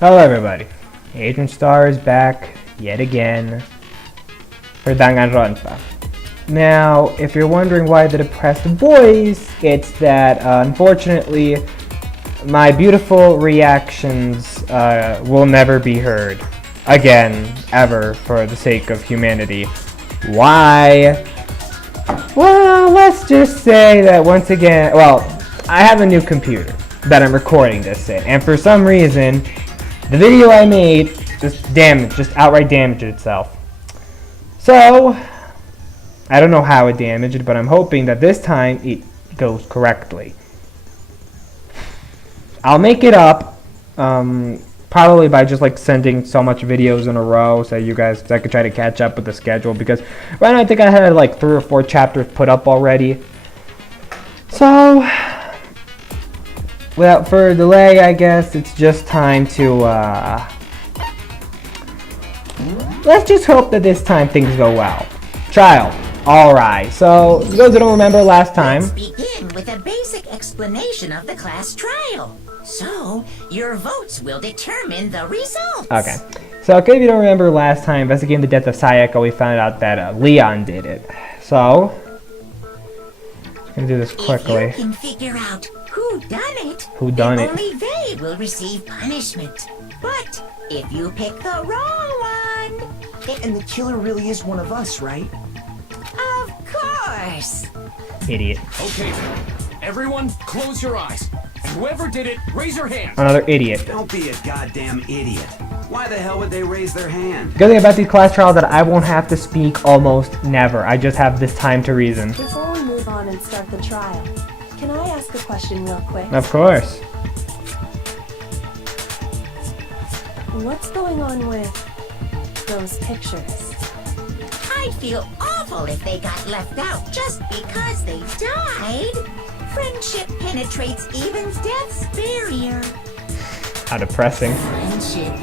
Hello everybody, Agent Star is back yet again for Danganronpa. Now, if you're wondering why the depressed voice, it's that unfortunately my beautiful reactions will never be heard again, ever, for the sake of humanity. Why? Well, let's just say that once again, well, I have a new computer that I'm recording this in, and for some reason the video I made just outright damaged itself. So, I don't know how it damaged, but I'm hoping that this time it goes correctly. I'll make it up, probably by just like sending so much videos in a row so I could try to catch up with the schedule, because right now I think I had like 3 or 4 chapters put up already. So, without further delay, I guess it's just time to, let's just hope that this time things go well. Trial. Alright, so, for those who don't remember last time... Let's begin with a basic explanation of the class trial. So, your votes will determine the results. Okay. So, if you don't remember last time, investigating the death of Sayaka, we found out that Leon did it. So, I'm gonna do this quickly. If you can figure out who done it, only they will receive punishment. But if you pick the wrong one... And the killer really is one of us, right? Of course. Idiot. Okay then. Everyone, close your eyes. And whoever did it, raise your hand. Another idiot. Don't be a goddamn idiot. Why the hell would they raise their hand? Good thing about these class trials that I won't have to speak almost never. I just have this time to reason. Before we move on and start the trial, can I ask a question real quick? Of course. What's going on with those pictures? I'd feel awful if they got left out just because they died. Friendship penetrates even death's barrier. How depressing. Friendship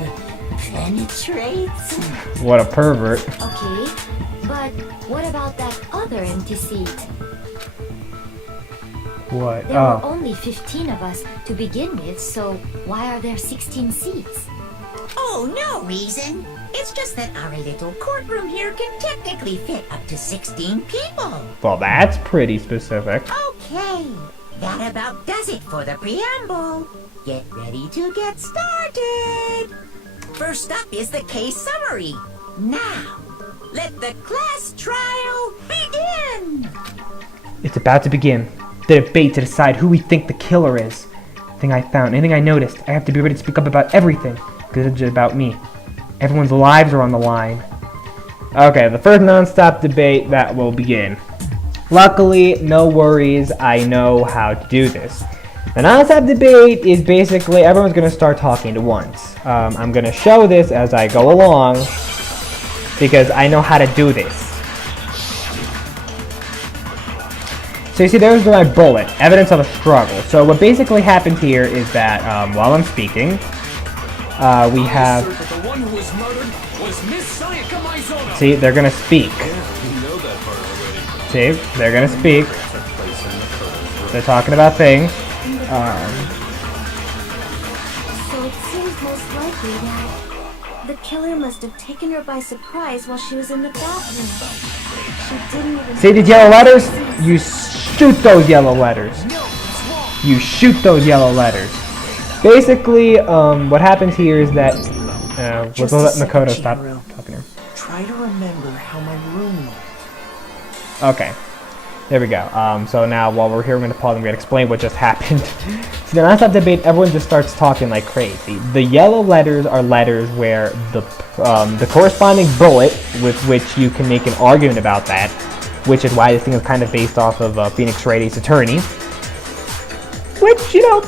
penetrates? What a pervert. Okay, but what about that other empty seat? What? There were only 15 of us to begin with, so why are there 16 seats? Oh, no reason. It's just that our little courtroom here can technically fit up to 16 people. Well, that's pretty specific. Okay, that about does it for the preamble. Get ready to get started. First up is the case summary. Now, let the class trial begin. It's about to begin. The debate to decide who we think the killer is. Anything I found, anything I noticed, I have to be ready to speak up about everything, because it's just about me. Everyone's lives are on the line. Okay, the first non-stop debate that will begin. Luckily, no worries, I know how to do this. The non-stop debate is basically everyone's going to start talking at once. I'm going to show this as I go along, because I know how to do this. So you see, there's my bullet, evidence of a struggle. So what basically happened here is that while I'm speaking, we have... The one who was murdered was Miss Sayaka Maizono. See, they're gonna speak. See, they're gonna speak. They're talking about things. So it seems most likely that the killer must have taken her by surprise while she was in the bathroom. She didn't even... See these yellow letters? You shoot those yellow letters. You shoot those yellow letters. Basically, what happens here is that... let's let Makoto stop talking to her. Try to remember how my room looked. Okay. There we go. So now, while we're here, we're going to pause and we're going to explain what just happened. So the non-stop debate, everyone just starts talking like crazy. The yellow letters are letters where the corresponding bullet with which you can make an argument about that, which is why this thing is kind of based off of Phoenix Wright's attorney, which, you know,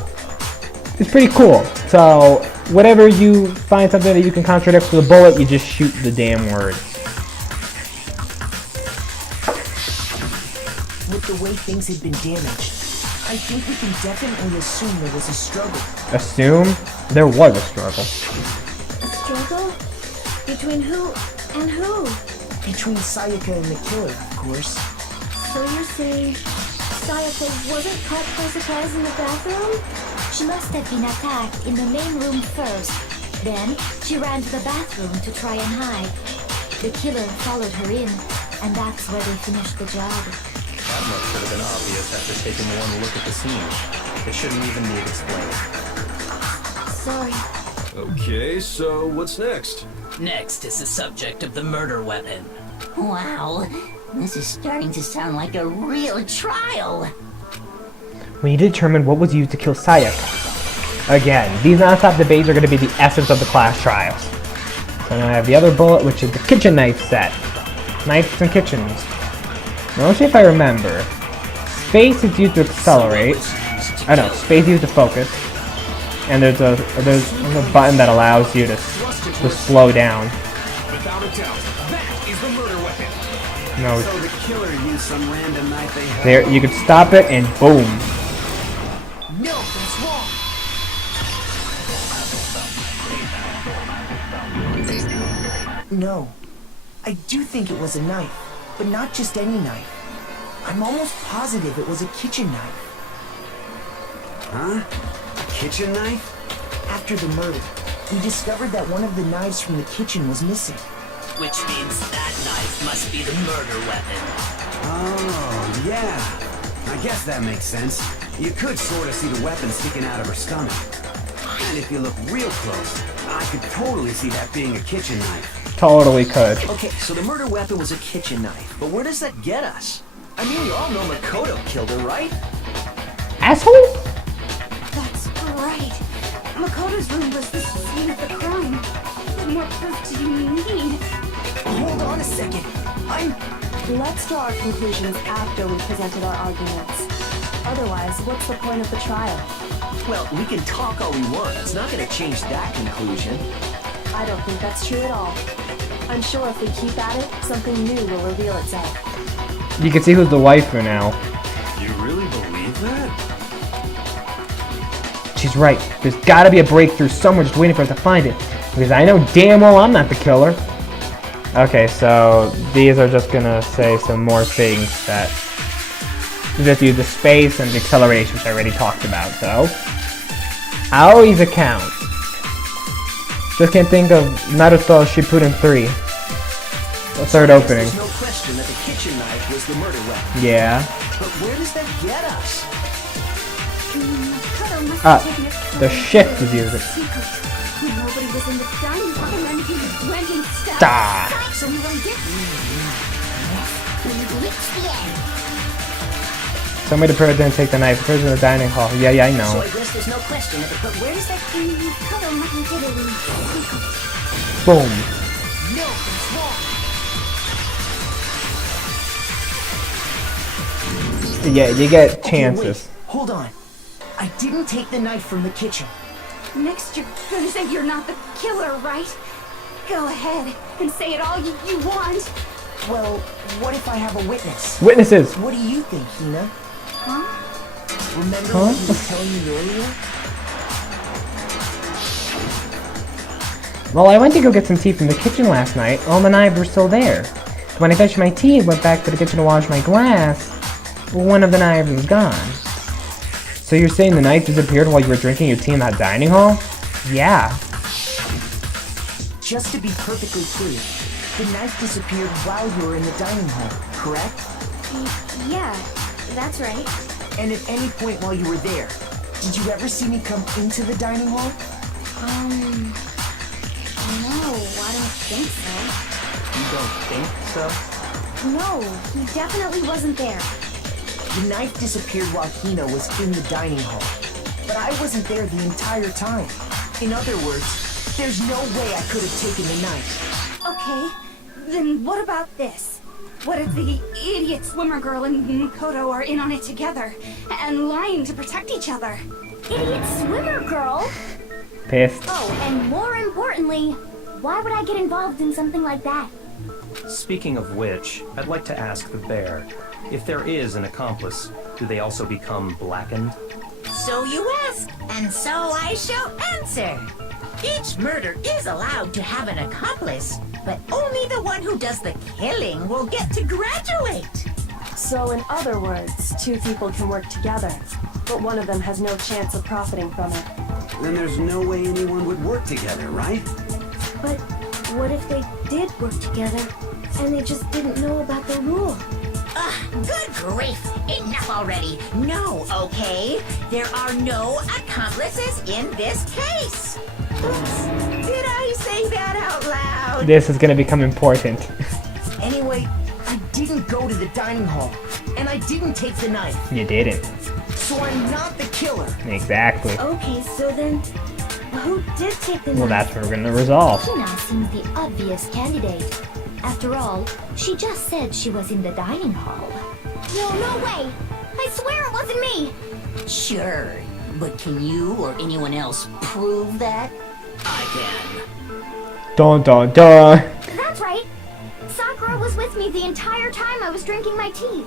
is pretty cool. So whenever you find something that you can contradict with a bullet, you just shoot the damn word. With the way things had been damaged, I think we can definitely assume there was a struggle. Assume? There was a struggle. A struggle? Between who and who? Between Sayaka and the killer, of course. So you're saying Sayaka wasn't caught by surprise in the bathroom? She must have been attacked in the main room first, Then she ran to the bathroom to try and hide. The killer followed her in, and that's where they finished the job. That much should have been obvious after taking one look at the scene. It shouldn't even need explaining. Sorry. Okay, so what's next? Next is the subject of the murder weapon. Wow, this is starting to sound like a real trial. We need to determine what was used to kill Sayaka. Again, these non-stop debates are going to be the essence of the class trials. So now I have the other bullet, which is the kitchen knife set. Knives and kitchens. Now let's see if I remember. Space is used to accelerate. I know, space is used to focus. And there's a button that allows you to slow down. Without a doubt, that is the murder weapon. No, So the killer used some random knife they had. there you can stop it and boom. No, that's wrong. No. I do think it was a knife, but not just any knife. I'm almost positive it was a kitchen knife. Huh? A kitchen knife? After the murder, we discovered that one of the knives from the kitchen was missing. Which means that knife must be the murder weapon. Oh, yeah. I guess that makes sense. You could sort of see the weapon sticking out of her stomach. And if you look real close, I could totally see that being a kitchen knife. Totally could. Okay, so the murder weapon was a kitchen knife, but where does that get us? I mean, you all know Makoto killed her, right? Asshole? That's right. Makoto's room was the scene of the crime. What more proof do you need? Hold on a second. Let's draw our conclusions after we've presented our arguments. Otherwise, what's the point of the trial? Well, we can talk all we want. It's not going to change that conclusion. I don't think that's true at all. I'm sure if we keep at it, something new will reveal itself. You can see who's the waifu now. You really believe that? She's right. There's gotta be a breakthrough somewhere just waiting for us to find it. Because I know damn well I'm not the killer. Okay, so these are just gonna say some more things that you just use the space and the acceleration, which I already talked about. So, Aoi's account. Just can't think of Naruto Shippuden 3. The third opening. There's no question that the kitchen knife was the murder weapon. Yeah. But where does that get us? Makoto must have taken it The shift is used. when nobody was in the dining hall, and then he went and stabbed. Da. So we won't get We've reached the end. Somebody to didn't take the knife. The person in the dining hall. Yeah, I So know. I guess there's no question of it, but where does that... Makoto must have did it in secret. Boom. No, that's wrong. Yeah, you get Okay, chances. wait. Hold on. I didn't take the knife from the kitchen. Next, you're gonna say you're not the killer, right? Go ahead and say it all you want. Well, what if I have a witness? Witnesses. What do you think, Hina? Huh? Remember what you were telling me earlier? Well, I went to go get some tea from the kitchen last night. All the knives were still there. When I finished my tea and went back to the kitchen to wash my glass, one of the knives was gone. So you're saying the knife disappeared while you were drinking your tea in that dining hall? Yeah. Just to be perfectly clear, the knife disappeared while you were in the dining hall, correct? Yeah, that's right. And at any point while you were there, did you ever see me come into the dining hall? No, I don't think so. You don't think so? No, he definitely wasn't there. The knife disappeared while Hina was in the dining hall. But I wasn't there the entire time. In other words, there's no way I could have taken the knife. Okay, then what about this? What if the idiot swimmer girl and Makoto are in on it together and lying to protect each other? Idiot swimmer girl? Pissed. Oh, and more importantly, why would I get involved in something like that? Speaking of which, I'd like to ask the bear, if there is an accomplice, do they also become blackened? So you ask, and so I shall answer. Each murder is allowed to have an accomplice, but only the one who does the killing will get to graduate. So in other words, two people can work together, but one of them has no chance of profiting from it. Then there's no way anyone would work together, right? But what if they did work together and they just didn't know about the rule? Good grief! Enough already! No, okay? There are no accomplices in this case! Oops, did I say that out loud? This is gonna become important. Anyway, I didn't go to the dining hall, and I didn't take the knife. You didn't. So I'm not the killer. Exactly. Okay, so then, who did take the Well, knife? that's what we're gonna resolve. Hina seems the obvious candidate. After all, she just said she was in the dining hall. No way! I swear it wasn't me! Sure, but can you or anyone else prove that? I can. Dun dun dun. That's right! Sakura was with me the entire time I was drinking my tea.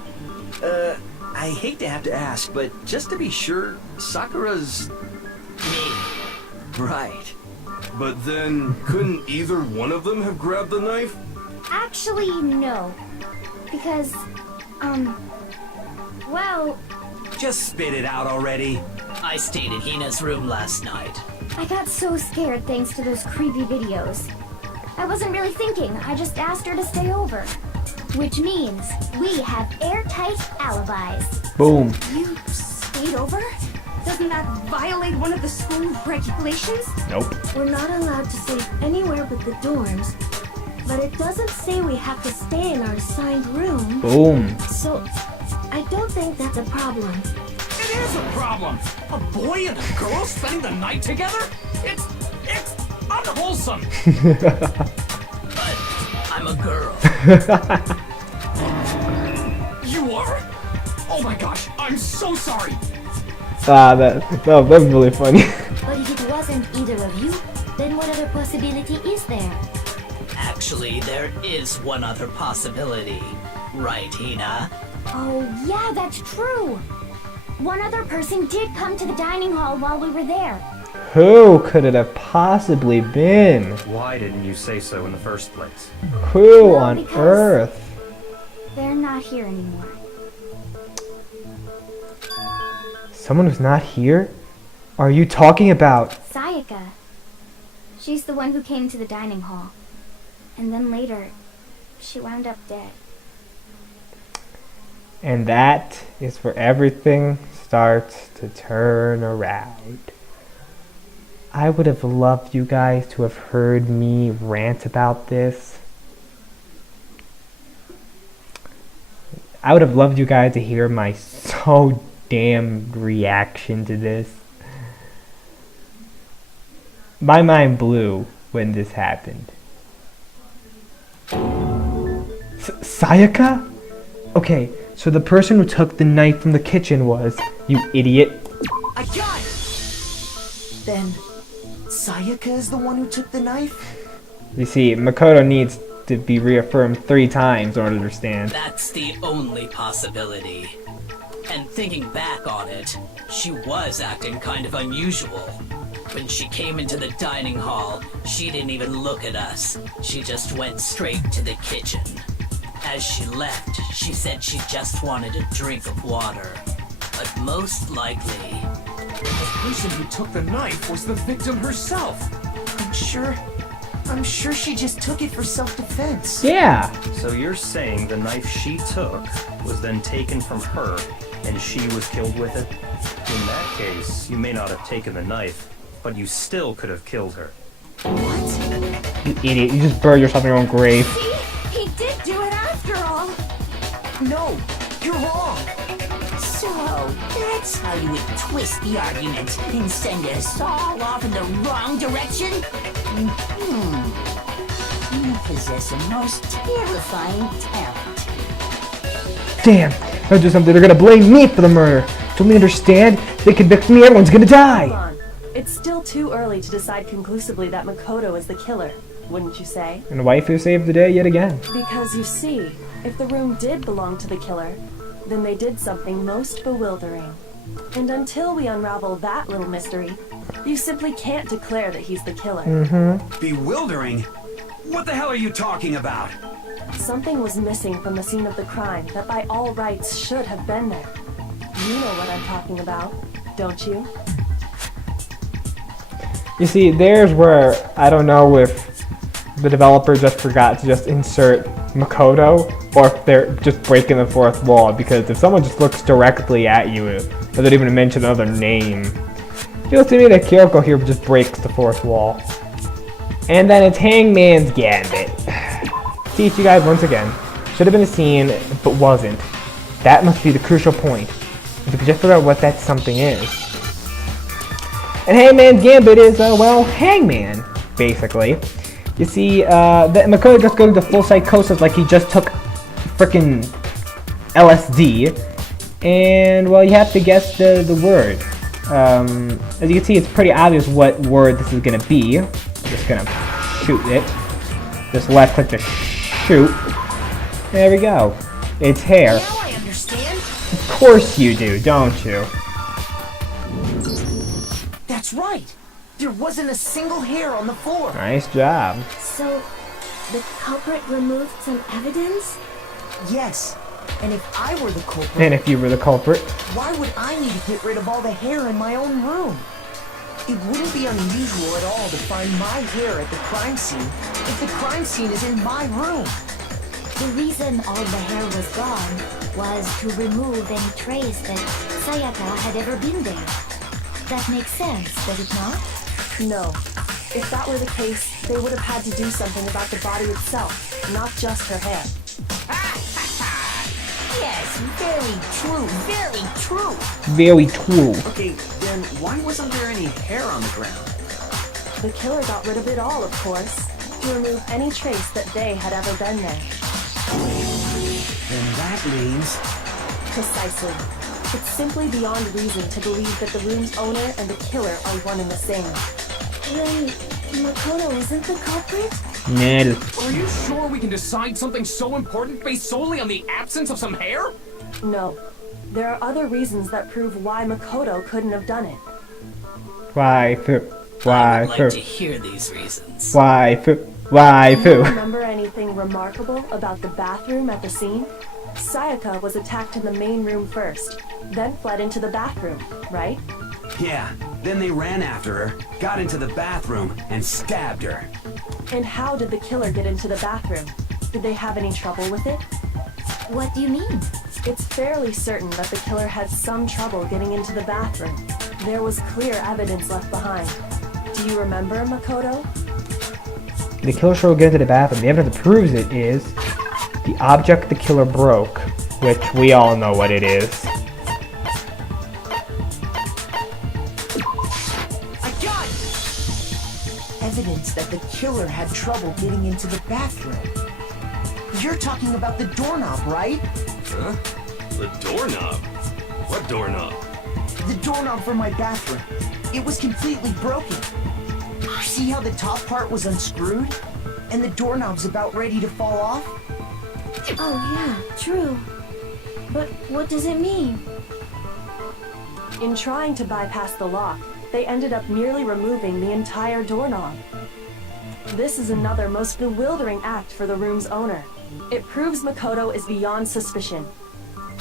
I hate to have to ask, but just to be sure, Sakura's... Me. Right. But then, couldn't either one of them have grabbed the knife? Actually, no. Because, well, Just spit it out already. I stayed in Hina's room last night. I got so scared thanks to those creepy videos. I wasn't really thinking, I just asked her to stay over. Which means we have airtight alibis. Boom. You stayed over? Doesn't that violate one of the school regulations? Nope. We're not allowed to stay anywhere but the dorms, but it doesn't say we have to stay in our assigned room. Boom. So, I don't think that's a problem. It is a problem. A boy and a girl spending the night together? It's unwholesome. But I'm a girl. You are? Oh my gosh, I'm so sorry. That was really funny. But if it wasn't either of you, then what other possibility is there? Actually, there is one other possibility. Right, Hina? Oh, yeah, that's true. One other person did come to the dining hall while we were there. Who could it have possibly been? Why didn't you say so in the first place? Who Well, on because- earth? They're not here anymore. Someone who's not here? Are you talking about? Sayaka. She's the one who came to the dining hall. And then later, she wound up dead. And that is where everything starts to turn around. I would have loved you guys to have heard me rant about this. I would have loved you guys to hear my so damn reaction to this. My mind blew when this happened. Sayaka? Okay, so the person who took the knife from the kitchen was, you idiot. I got it! Then, Sayaka is the one who took the knife? You see, Makoto needs to be reaffirmed 3 times in order to understand. That's the only possibility. And thinking back on it, she was acting kind of unusual. When she came into the dining hall, she didn't even look at us. She just went straight to the kitchen. As she left, she said she just wanted a drink of water. But most likely... The person who took the knife was the victim herself. I'm sure she just took it for self-defense. Yeah. So you're saying the knife she took was then taken from her, and she was killed with it? In that case, you may not have taken the knife, but you still could have killed her. What? You idiot, you just buried yourself in your own grave. See? He did do it after all. No, you're wrong. So, that's how you would twist the argument and send us all off in the wrong direction? You possess a most terrifying talent. Damn, I'll do something. They're gonna blame me for the murder. Don't they understand? They convict me, everyone's gonna Hold die. on. It's still too early to decide conclusively that Makoto is the killer, wouldn't you say? And the waifu saved the day yet again. Because you see, if the room did belong to the killer, then they did something most bewildering. And until we unravel that little mystery, you simply can't declare that he's the killer. Bewildering? What the hell are you talking about? Something was missing from the scene of the crime that by all rights should have been there. You know what I'm talking about, don't you? You see, there's where I don't know if the developer just forgot to just insert Makoto, or if they're just breaking the fourth wall, because if someone just looks directly at you without even mention another name, it feels to me that Kyoko here just breaks the fourth wall. And then it's Hangman's Gambit. Teach you guys once again. Should have been a scene, but wasn't. That must be the crucial point. If we could just figure out what that something is. And Hangman's Gambit is, well, Hangman, basically. You see, that Makoto just going to full psychosis like he just took frickin' LSD. And, well, you have to guess the word. As you can see, it's pretty obvious what word this is going to be. I'm just going to shoot it. Just left click to shoot. There we go. It's hair. Now I understand. Of course you do, don't you? That's right. There wasn't a single hair on the floor. Nice job. So, the culprit removed some evidence? Yes. And if I were the culprit, And if you were the culprit, why would I need to get rid of all the hair in my own room? It wouldn't be unusual at all to find my hair at the crime scene if the crime scene is in my room. The reason all the hair was gone was to remove any trace that Sayaka had ever been there. That makes sense, does it not? No. If that were the case, they would have had to do something about the body itself, not just her hair. Yes, very true, very true. very true. Okay, then why wasn't there any hair on the ground? The killer got rid of it all, of course, to remove any trace that they had ever been there. Then that means... Precisely. It's simply beyond reason to believe that the room's owner and the killer are one and the same. Then, Makoto isn't the culprit? No. Are you sure we can decide something so important based solely on the absence of some hair? No. There are other reasons that prove why Makoto couldn't have done it. Why foo? I Why would like foo? to hear these reasons. Why foo? Why Do you foo? remember anything remarkable about the bathroom at the scene? Sayaka was attacked in the main room first, then fled into the bathroom, right? Yeah, then they ran after her, got into the bathroom, and stabbed her. And how did the killer get into the bathroom? Did they have any trouble with it? What do you mean? It's fairly certain that the killer had some trouble getting into the bathroom. There was clear evidence left behind. Do you remember, Makoto? The killer should get to the bathroom. The evidence that proves it is the object the killer broke, which we all know what it is. I got it! Evidence that the killer had trouble getting into the bathroom. You're talking about the doorknob, right? Huh? The doorknob? What doorknob? The doorknob for my bathroom. It was completely broken. See how the top part was unscrewed? And the doorknob's about ready to fall off? Oh yeah, true. But what does it mean? In trying to bypass the lock, they ended up merely removing the entire doorknob. This is another most bewildering act for the room's owner. It proves Makoto is beyond suspicion.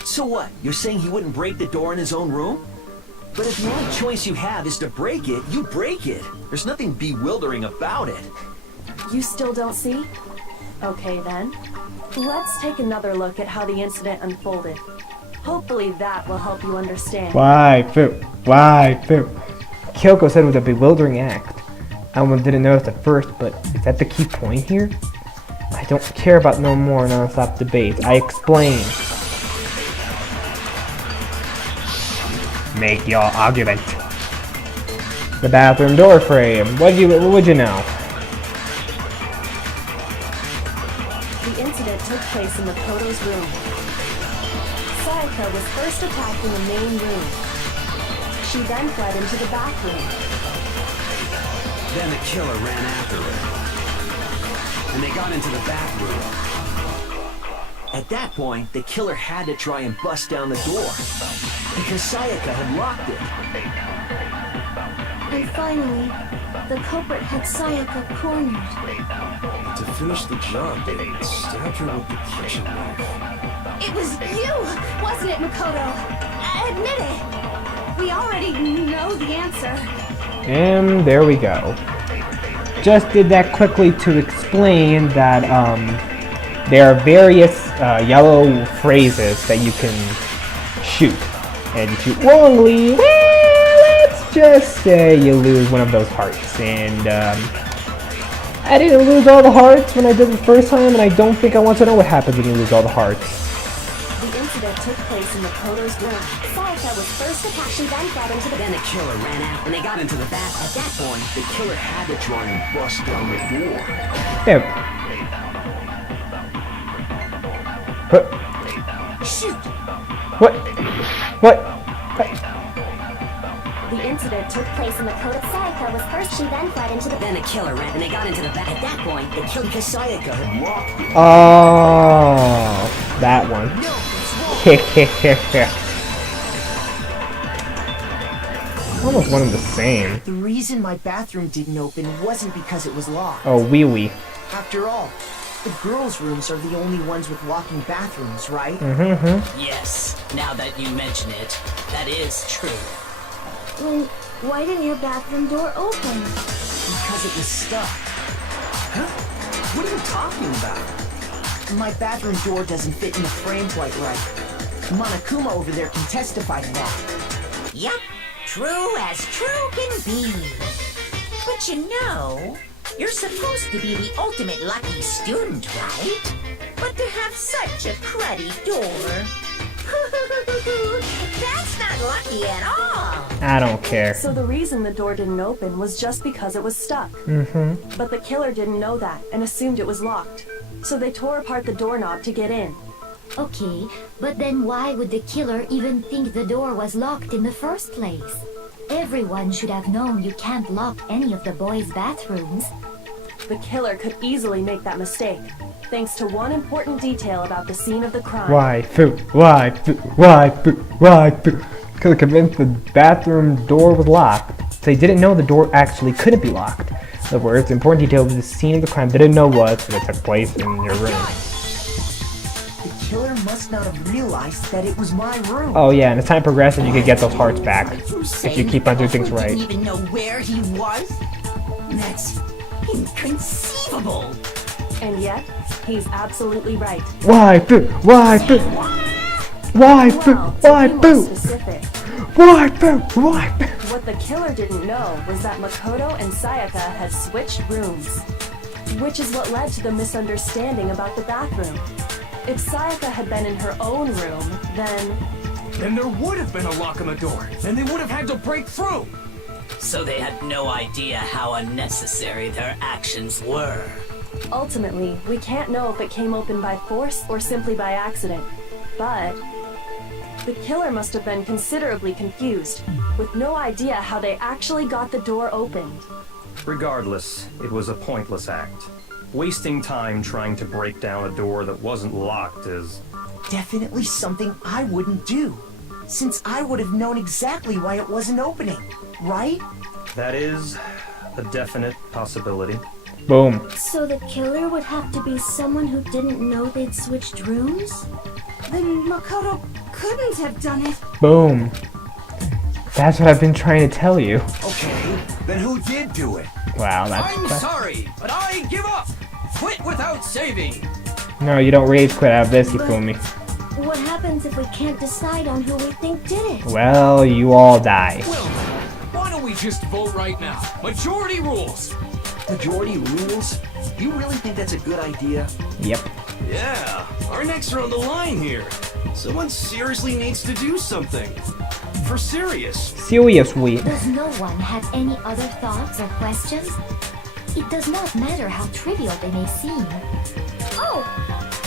So what? You're saying he wouldn't break the door in his own room? But if the only choice you have is to break it, you break it. There's nothing bewildering about it. You still don't see? Okay then. Let's take another look at how the incident unfolded. Hopefully that will help you understand. Why foo? Why foo? Kyoko said it was a bewildering act. I almost didn't notice at first, but is that the key point here? I don't care about no more non-stop debates. I explain. Make your argument. The bathroom door frame. What would you know? The incident took place in Makoto's room. Sayaka was first attacked in the main room. She then fled into the bathroom. Then the killer ran after her. And they got into the bathroom. At that point, the killer had to try and bust down the door, because Sayaka had locked it. And finally, the culprit had Sayaka cornered. To finish the job, they stabbed her with the kitchen knife. It was you, wasn't it, Makoto? Admit it. We already know the answer. And there we go. Just did that quickly to explain that there are various yellow phrases that you can shoot. And if you shoot wrongly, well, let's just say you lose one of those hearts. And I didn't lose all the hearts when I did it the first time, and I don't think I want to know what happens when you lose all the hearts. The incident took place in Makoto's room. Sayaka was first attacked and then fled into the... Then the killer ran out and they got into the bath. At that point, the killer had to try and bust down the door. There. Shoot! What? What? The incident took place in Makoto. Sayaka was first, she then fled into the... Then the killer ran and they got into the bath. At that point, the killer Sayaka had locked it. Oh, that one. Almost one and the same. The reason my bathroom didn't open wasn't because it was locked. Oh, wee. After all, the girls' rooms are the only ones with locking bathrooms, right? Mm-hmm. Yes, now that you mention it, that is true. Then why didn't your bathroom door open? Because it was stuck. Huh? What are you talking about? My bathroom door doesn't fit in the frame quite right. Monokuma over there can testify to that. Yep, true as true can be. But you know, you're supposed to be the ultimate lucky student, right? But to have such a cruddy door... That's not lucky at all! I don't care. So the reason the door didn't open was just because it was stuck. Mm-hmm. But the killer didn't know that and assumed it was locked. So they tore apart the doorknob to get in. Okay, but then why would the killer even think the door was locked in the first place? Everyone should have known you can't lock any of the boys' bathrooms. The killer could easily make that mistake, thanks to one important detail about the scene of the crime. Why? Could have convinced the bathroom door was locked. So they didn't know the door actually couldn't be locked. In other words, the important detail of the scene of the crime they didn't know was that it took place in your room. The killer must not have realized that it was my room. Oh yeah, and as time progresses, you could get those hearts back if you keep on doing things right. Didn't even know where he was? That's inconceivable. And yet, he's absolutely right. Why? Well, to be more specific, what the killer didn't know was that Makoto and Sayaka had switched rooms, which is what led to the misunderstanding about the bathroom. If Sayaka had been in her own room, then there would have been a lock on the door, and they would have had to break through. So they had no idea how unnecessary their actions were. ultimately, we can't know if it came open by force or simply by accident. But the killer must have been considerably confused, with no idea how they actually got the door opened. Regardless, it was a pointless act. Wasting time trying to break down a door that wasn't locked is... definitely something I wouldn't do, since I would have known exactly why it wasn't opening, right? That is a definite possibility. Boom. So the killer would have to be someone who didn't know they'd switched rooms? Then Makoto couldn't have done it. Boom. That's what I've been trying to tell you. Okay, then who did do it? Wow, that's... I'm sorry, but I give up. Quit without saving. No, you don't rage quit out of this, Yifumi. What happens if we can't decide on who we think did it? Well, you all die. Well, why don't we just vote right now? Majority rules. Majority rules? You really think that's a good idea? Yep. Yeah, our necks are on the line here. Someone seriously needs to do something. For serious. Seriously. Does no one have any other thoughts or questions? It does not matter how trivial they may seem. Oh,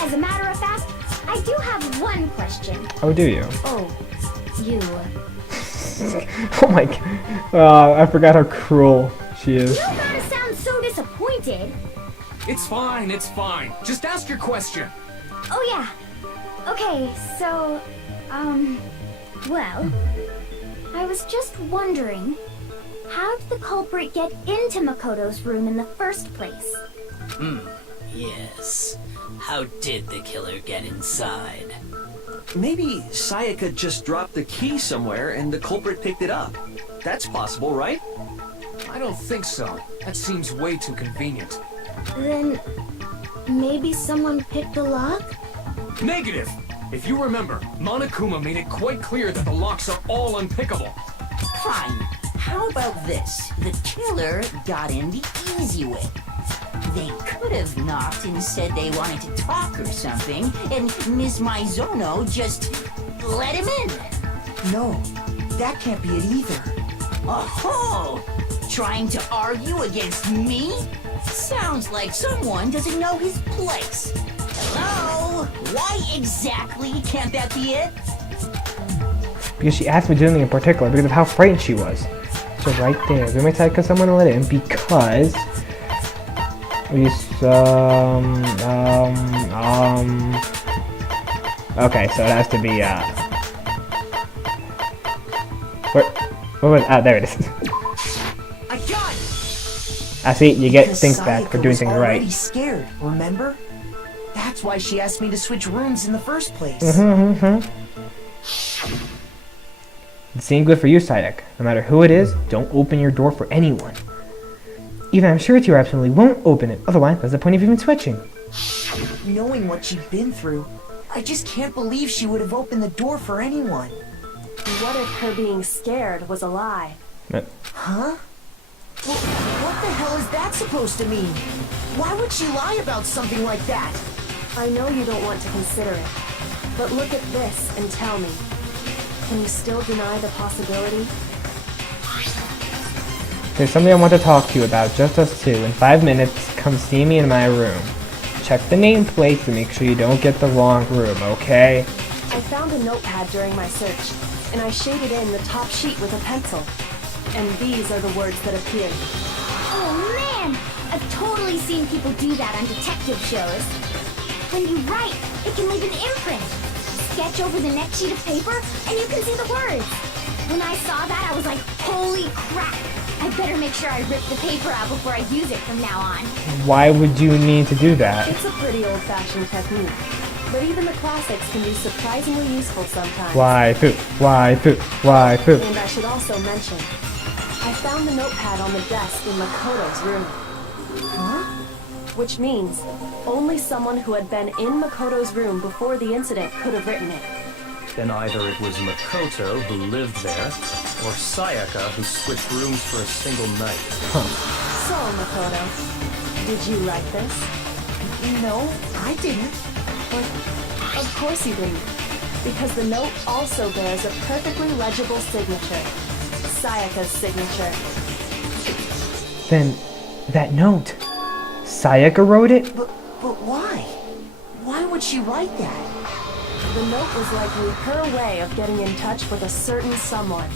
as a matter of fact, I do have one question. Oh, do you? Oh, you. Oh my god. I forgot how cruel she is. You gotta sound so disappointed. It's fine, it's fine. Just ask your question. Oh yeah. Okay, so, well, I was just wondering, how did the culprit get into Makoto's room in the first place? Yes. How did the killer get inside? Maybe Sayaka just dropped the key somewhere and the culprit picked it up. That's possible, right? I don't think so. That seems way too convenient. Then maybe someone picked the lock? Negative! If you remember, Monokuma made it quite clear that the locks are all unpickable. Fine. How about this? The killer got in the easy way. They could have knocked and said they wanted to talk or something, and Ms. Maizono just let him in. No, that can't be it either. Oh, trying to argue against me? Sounds like someone doesn't know his place. Hello? Why exactly can't that be it? Because she asked me to do something in particular because of how frightened she was. So right there, we might because someone let in because we okay, so it has to be where was there it is. I got it! I see, you get Because things back for Sayaka doing was things already right. scared, remember? That's why she asked me to switch rooms in the first place. It seemed good for you, Sayaka. No matter who it is, don't open your door for anyone. Even I'm sure you absolutely won't open it, otherwise what's the point of even switching? Knowing what she'd been through, I just can't believe she would have opened the door for anyone. What if her being scared was a lie? Huh? Well, what the hell is that supposed to mean? Why would she lie about something like that? I know you don't want to consider it, but look at this and tell me. Can you still deny the possibility? There's something I want to talk to you about, just us two. In 5 minutes, come see me in my room. Check the nameplate to make sure you don't get the wrong room, okay? I found a notepad during my search, and I shaded in the top sheet with a pencil. And these are the words that appeared. Oh man! I've totally seen people do that on detective shows. When you write, it can leave an imprint. Sketch over the next sheet of paper, and you can see the words. When I saw that, I was like, holy crap! I better make sure I rip the paper out before I use it from now on. Why would you need to do that? It's a pretty old-fashioned technique, but even the classics can be surprisingly useful sometimes. Why poop? Why poop? Why poop? And I should also mention, I found the notepad on the desk in Makoto's room. Huh? Which means only someone who had been in Makoto's room before the incident could have written it. Then either it was Makoto who lived there, or Sayaka who switched rooms for a single night. So, Makoto, did you write this? No, I didn't. But of course you didn't, because the note also bears a perfectly legible signature. Sayaka's signature. Then, that note. Sayaka wrote it? But why? Why would she write that? The note was likely her way of getting in touch with a certain someone.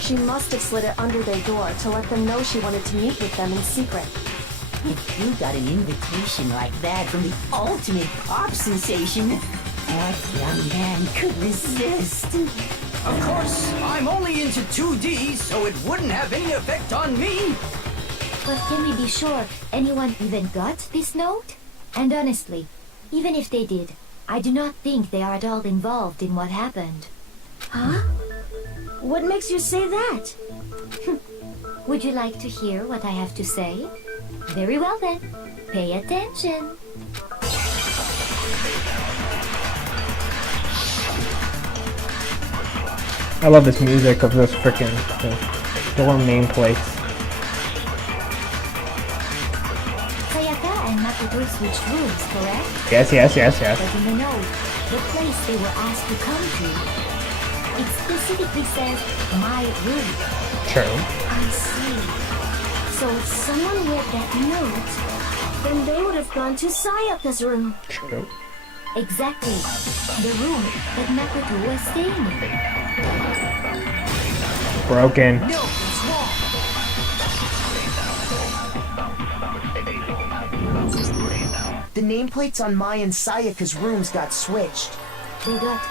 She must have slid it under their door to let them know she wanted to meet with them in secret. If you got an invitation like that from the ultimate pop sensation, what young man could resist? Of course, I'm only into 2D, so it wouldn't have any effect on me. But can we be sure anyone even got this note? And honestly, even if they did, I do not think they are at all involved in what happened. Huh? What makes you say that? Would you like to hear what I have to say? Very well then, pay attention. I love this music of this frickin' dorm nameplates. Sayaka and Makoto switched rooms, correct? Yes. But in the note, the place they were asked to come to, it specifically says, my room. True. I see. So if someone read that note, then they would have gone to Sayaka's room. True. Exactly. The room that Makoto was staying in. Broken. No, it's wrong. The nameplates on Mai and Sayaka's rooms got switched. They got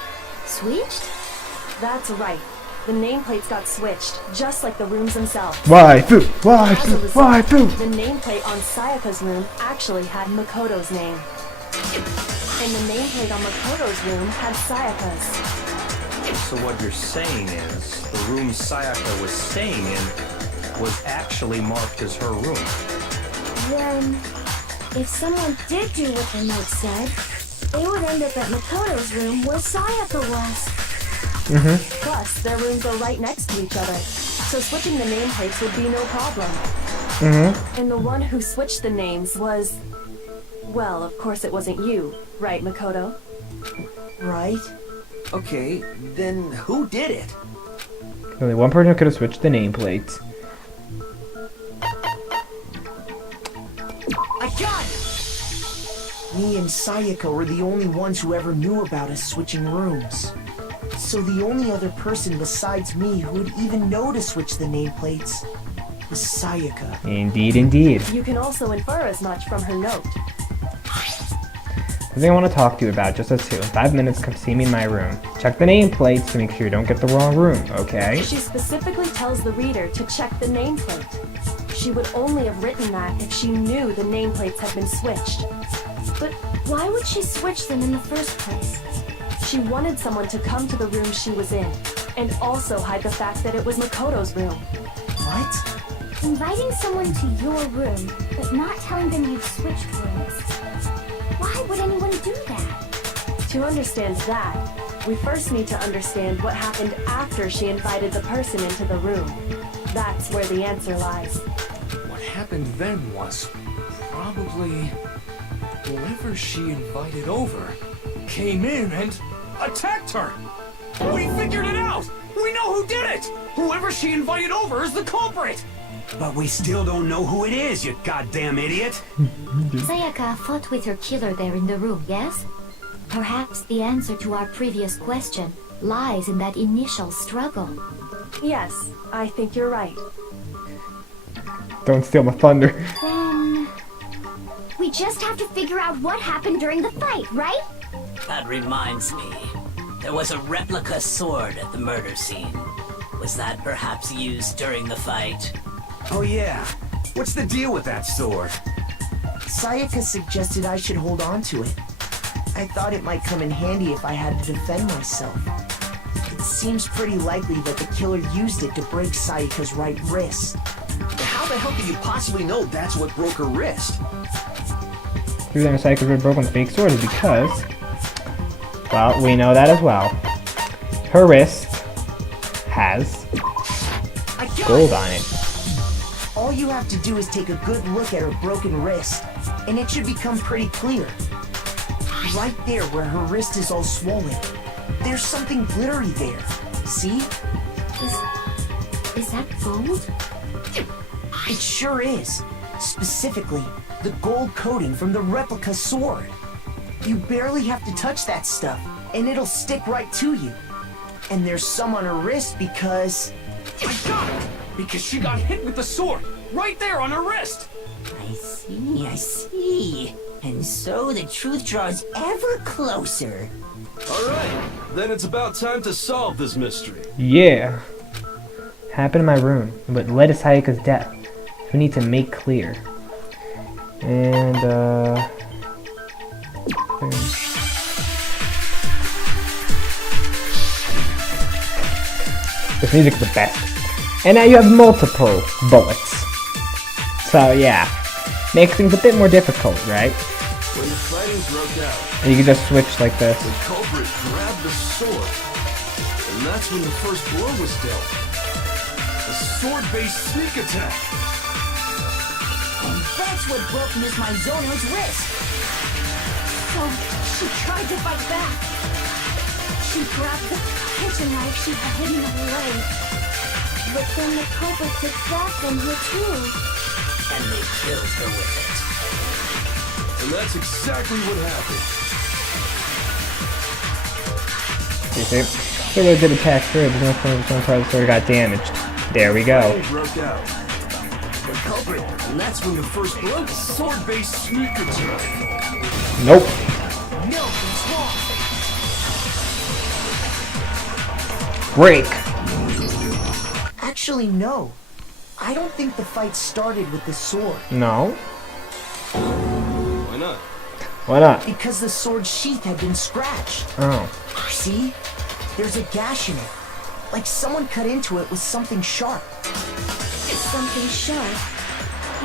switched? That's right. The nameplates got switched, just like the rooms themselves. Waifu! As a Waifu! result, Waifu! the nameplate on Sayaka's room actually had Makoto's name. And the nameplate on Makoto's room had Sayaka's. So what you're saying is, the room Sayaka was staying in was actually marked as her room. Then, if someone did do what the note said, they would end up at Makoto's room where Sayaka was. Plus, their rooms are right next to each other, so switching the nameplates would be no problem. And the one who switched the names was... Well, of course it wasn't you, right, Makoto? Right? Okay, then who did it? Only one person could have switched the nameplates. I got it! Me and Sayaka were the only ones who ever knew about us switching rooms. So the only other person besides me who would even know to switch the nameplates was Sayaka. Indeed, indeed. You can also infer as much from her note. Something I want to talk to you about, just us two. In 5 minutes, come see me in my room. Check the nameplates to make sure you don't get the wrong room, okay? She specifically tells the reader to check the nameplate. She would only have written that if she knew the nameplates had been switched. But why would she switch them in the first place? She wanted someone to come to the room she was in, and also hide the fact that it was Makoto's room. What? Inviting someone to your room, but not telling them you've switched rooms. Why would anyone do that? To understand that, we first need to understand what happened after she invited the person into the room. That's where the answer lies. What happened then was probably whoever she invited over came in and attacked her. We figured it out! We know who did it! Whoever she invited over is the culprit! But we still don't know who it is, you goddamn idiot! Sayaka fought with her killer there in the room, yes? Perhaps the answer to our previous question lies in that initial struggle. Yes, I think you're right. Don't steal my thunder. Then... we just have to figure out what happened during the fight, right? That reminds me. There was a replica sword at the murder scene. Was that perhaps used during the fight? Oh yeah, what's the deal with that sword? Sayaka suggested I should hold on to it. I thought it might come in handy if I had to defend myself. It seems pretty likely that the killer used it to break Sayaka's right wrist. How the hell could you possibly know that's what broke her wrist? The reason Sayaka's red broken fake sword is because, well, we know that as well. Her wrist has gold on it. All you have to do is take a good look at her broken wrist, and it should become pretty clear. Right there where her wrist is all swollen, there's something glittery there. See? Is that gold? It sure is. Specifically, the gold coating from the replica sword. You barely have to touch that stuff, and it'll stick right to you. And there's some on her wrist because... I got it! Because she got hit with the sword, right there on her wrist! I see. And so the truth draws ever closer. Alright, then it's about time to solve this mystery. Yeah. Happened in my room, but led to Sayaka's death. We need to make clear. And, this music's the best. And now you have multiple bullets. So yeah, makes things a bit more difficult, right? When the fighting broke out, And you can just switch like this. the culprit grabbed the sword. And that's when the first blow was dealt. A sword-based sneak attack. And that's what broke Miss Mizono's wrist. So, she tried to fight back. She grabbed the kitchen knife she had hidden away. But then the culprit took that from her too. And they killed her with it. And that's exactly what happened. You see? They really did attack through, but no some part of the sword got damaged. There we go. Fighting broke out. The culprit, and that's when the first blow. Sword-based sneak attack. Nope. No, it's wrong. Break. Actually, no. I don't think the fight started with the sword. No? Why not? Why not? Because the sword's sheath had been scratched. Oh. See? There's a gash in it. Like someone cut into it with something sharp. Something sharp?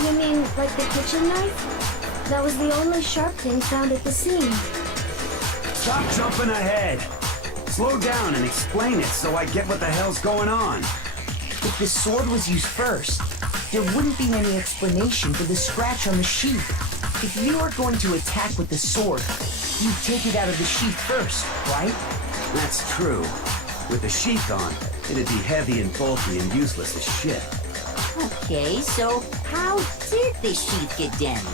You mean like the kitchen knife? That was the only sharp thing found at the scene. Stop jumping ahead. Slow down and explain it so I get what the hell's going on. If the sword was used first, there wouldn't be any explanation for the scratch on the sheath. If you are going to attack with the sword, you take it out of the sheath first, right? That's true. With the sheath on, it'd be heavy and bulky and useless as shit. Okay, so how did the sheath get damaged?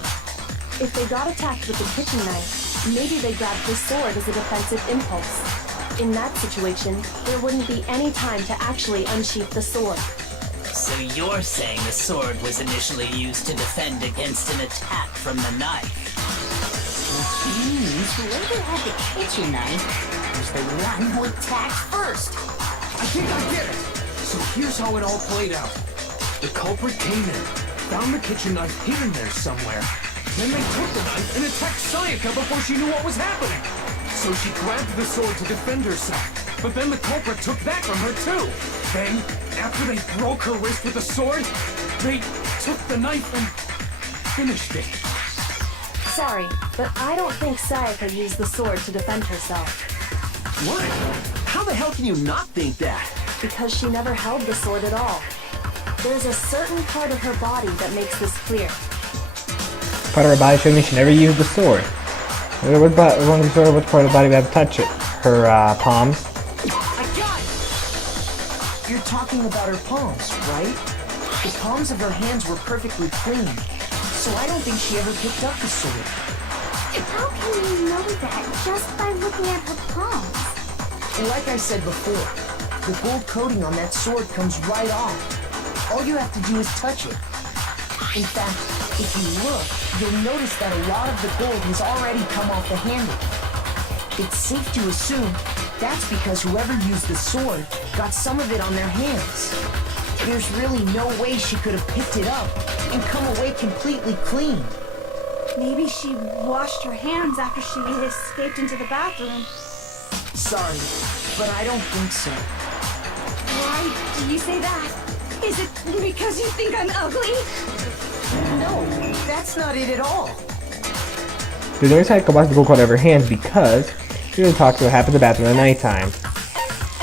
If they got attacked with the kitchen knife, maybe they grabbed the sword as a defensive impulse. In that situation, there wouldn't be any time to actually unsheath the sword. So you're saying the sword was initially used to defend against an attack from the knife? Which means whoever had the kitchen knife was the one who attacked first. I think I get it. So here's how it all played out. The culprit came in, found the kitchen knife hidden there somewhere. Then they took the knife and attacked Sayaka before she knew what was happening. So she grabbed the sword to defend herself. But then the culprit took that from her too. Then, after they broke her wrist with the sword, they took the knife and finished it. Sorry, but I don't think Sayaka used the sword to defend herself. What? How the hell can you not think that? Because she never held the sword at all. There's a certain part of her body that makes this clear. Part of her body showing me she never used the sword. What part of the body would have to touch it? Her palms? I got it! You're talking about her palms, right? The palms of her hands were perfectly clean, so I don't think she ever picked up the sword. How can you know that just by looking at her palms? Like I said before, the gold coating on that sword comes right off. All you have to do is touch it. In fact, if you look, you'll notice that a lot of the gold has already come off the handle. It's safe to assume that's because whoever used the sword got some of it on their hands. There's really no way she could have picked it up and come away completely clean. Maybe she washed her hands after she escaped into the bathroom. Sorry, but I don't think so. Why do you say that? Is it because you think I'm ugly? No, that's not it at all. The only time I could wash the gold coat out of her hands because she didn't talk to what happened in the bathroom at nighttime.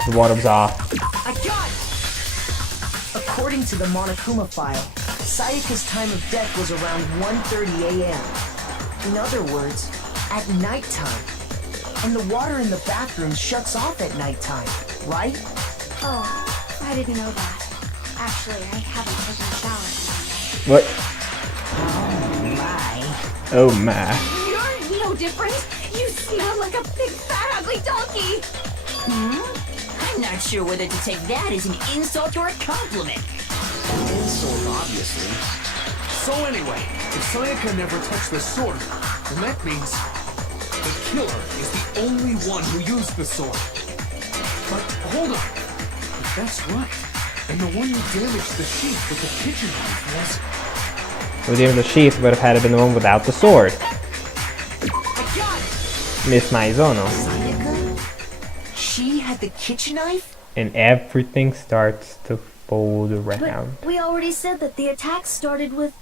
The water was off. I got it! According to the Monokuma file, Sayaka's time of death was around 1:30 a.m. In other words, at nighttime. And the water in the bathroom shuts off at nighttime, right? Oh, I didn't know that. Actually, I haven't taken a shower. What? Oh my. Oh my. You're no different. You smell like a big fat ugly donkey. I'm not sure whether to take that as an insult or a compliment. Insult, obviously. So anyway, if Sayaka never touched the sword, then that means the killer is the only one who used the sword. But hold on. If that's right, then the one who damaged the sheath with the kitchen knife was... Well, even the sheath would have had to been the one without the sword. I got it! Miss Maizono. Sayaka? She had the kitchen knife? And everything starts to fold around. But we already said that the attack started with...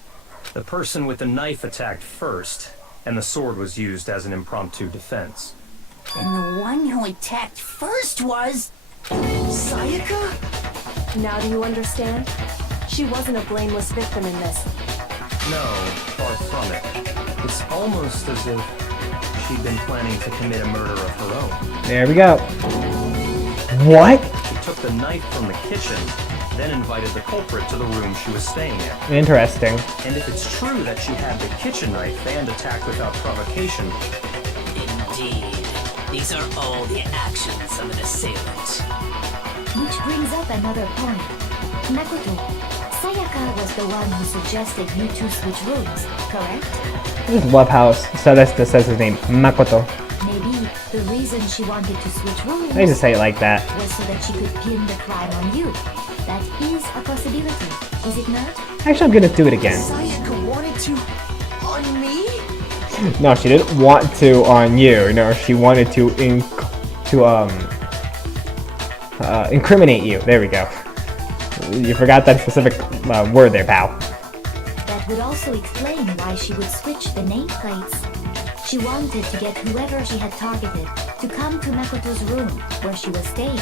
The person with the knife attacked first, and the sword was used as an impromptu defense. And the one who attacked first was... Sayaka? Now do you understand? She wasn't a blameless victim in this. No, far from it. It's almost as if she'd been planning to commit a murder of her own. There we go. What? She took the knife from the kitchen, then invited the culprit to the room she was staying in. Interesting. And if it's true that she had the kitchen knife and attacked without provocation... Indeed. These are all the actions of an assailant. Which brings up another point. Makoto, Sayaka was the one who suggested you two switch rooms, correct? I just love how Celeste says his name, Makoto. Maybe the reason she wanted to switch rooms I used to say it like that. was so that she could pin the crime on you. That is a possibility, is it not? Actually, I'm gonna do it again. Sayaka wanted to on me? No, she didn't want to on you. No, she wanted to incriminate you. There we go. You forgot that specific word there, pal. That would also explain why she would switch the nameplates. She wanted to get whoever she had targeted to come to Makoto's room where she was staying.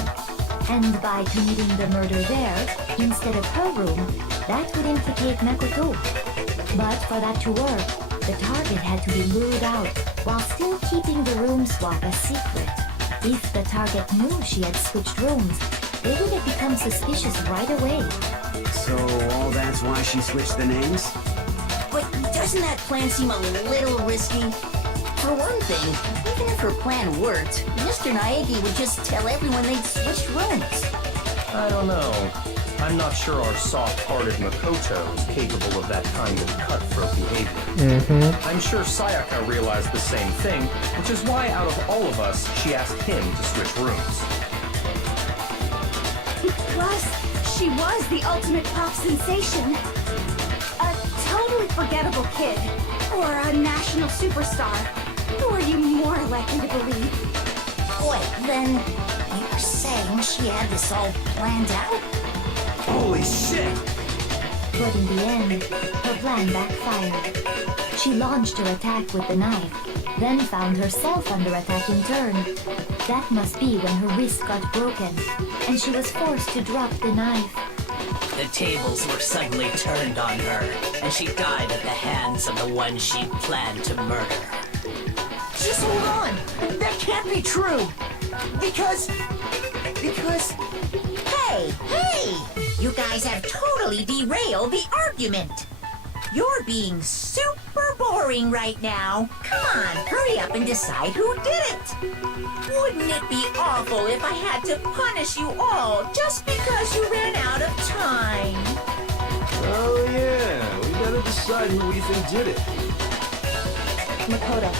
And by committing the murder there, instead of her room, that would implicate Makoto. But for that to work, the target had to be lured out while still keeping the room swap a secret. If the target knew she had switched rooms, they would have become suspicious right away. So all that's why she switched the names? But doesn't that plan seem a little risky? For one thing, even if her plan worked, Mr. Naegi would just tell everyone they'd switched rooms. I don't know. I'm not sure our soft-hearted Makoto is capable of that kind of cutthroat behavior. I'm sure Sayaka realized the same thing, which is why out of all of us, she asked him to switch rooms. Plus, she was the ultimate pop sensation. A totally forgettable kid. Or a national superstar. Who are you more likely to believe? Wait, then you're saying she had this all planned out? Holy shit! But in the end, her plan backfired. She launched her attack with the knife, then found herself under attack in turn. That must be when her wrist got broken, and she was forced to drop the knife. The tables were suddenly turned on her, and she died at the hands of the one she'd planned to murder. Just hold on! That can't be true! Because... Hey! You guys have totally derailed the argument. You're being super boring right now. Come on, hurry up and decide who did it. Wouldn't it be awful if I had to punish you all just because you ran out of time? Oh yeah, we gotta decide who we think did it. Makoto,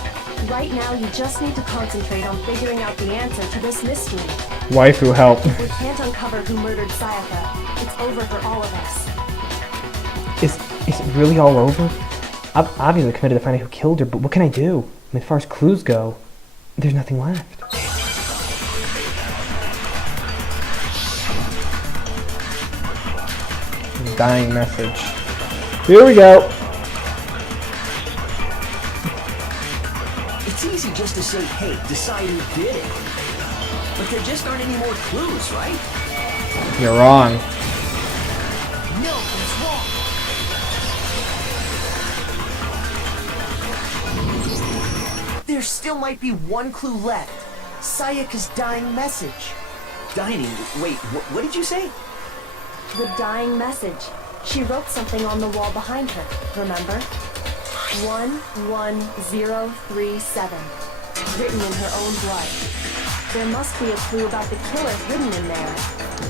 right now you just need to concentrate on figuring out the answer to this mystery. Waifu, help. If we can't uncover who murdered Sayaka, it's over for all of us. Is it really all over? I've obviously committed to finding who killed her, but what can I do? I mean, as far as clues go, there's nothing left. Dying message. Here we go. It's easy just to say, hey, decide who did it. But there just aren't any more clues, right? You're wrong. No, it's wrong! There still might be one clue left. Sayaka's dying message. Dining, wait, what did you say? The dying message. She wrote something on the wall behind her, remember? 11037. Written in her own blood. There must be a clue about the killer hidden in there.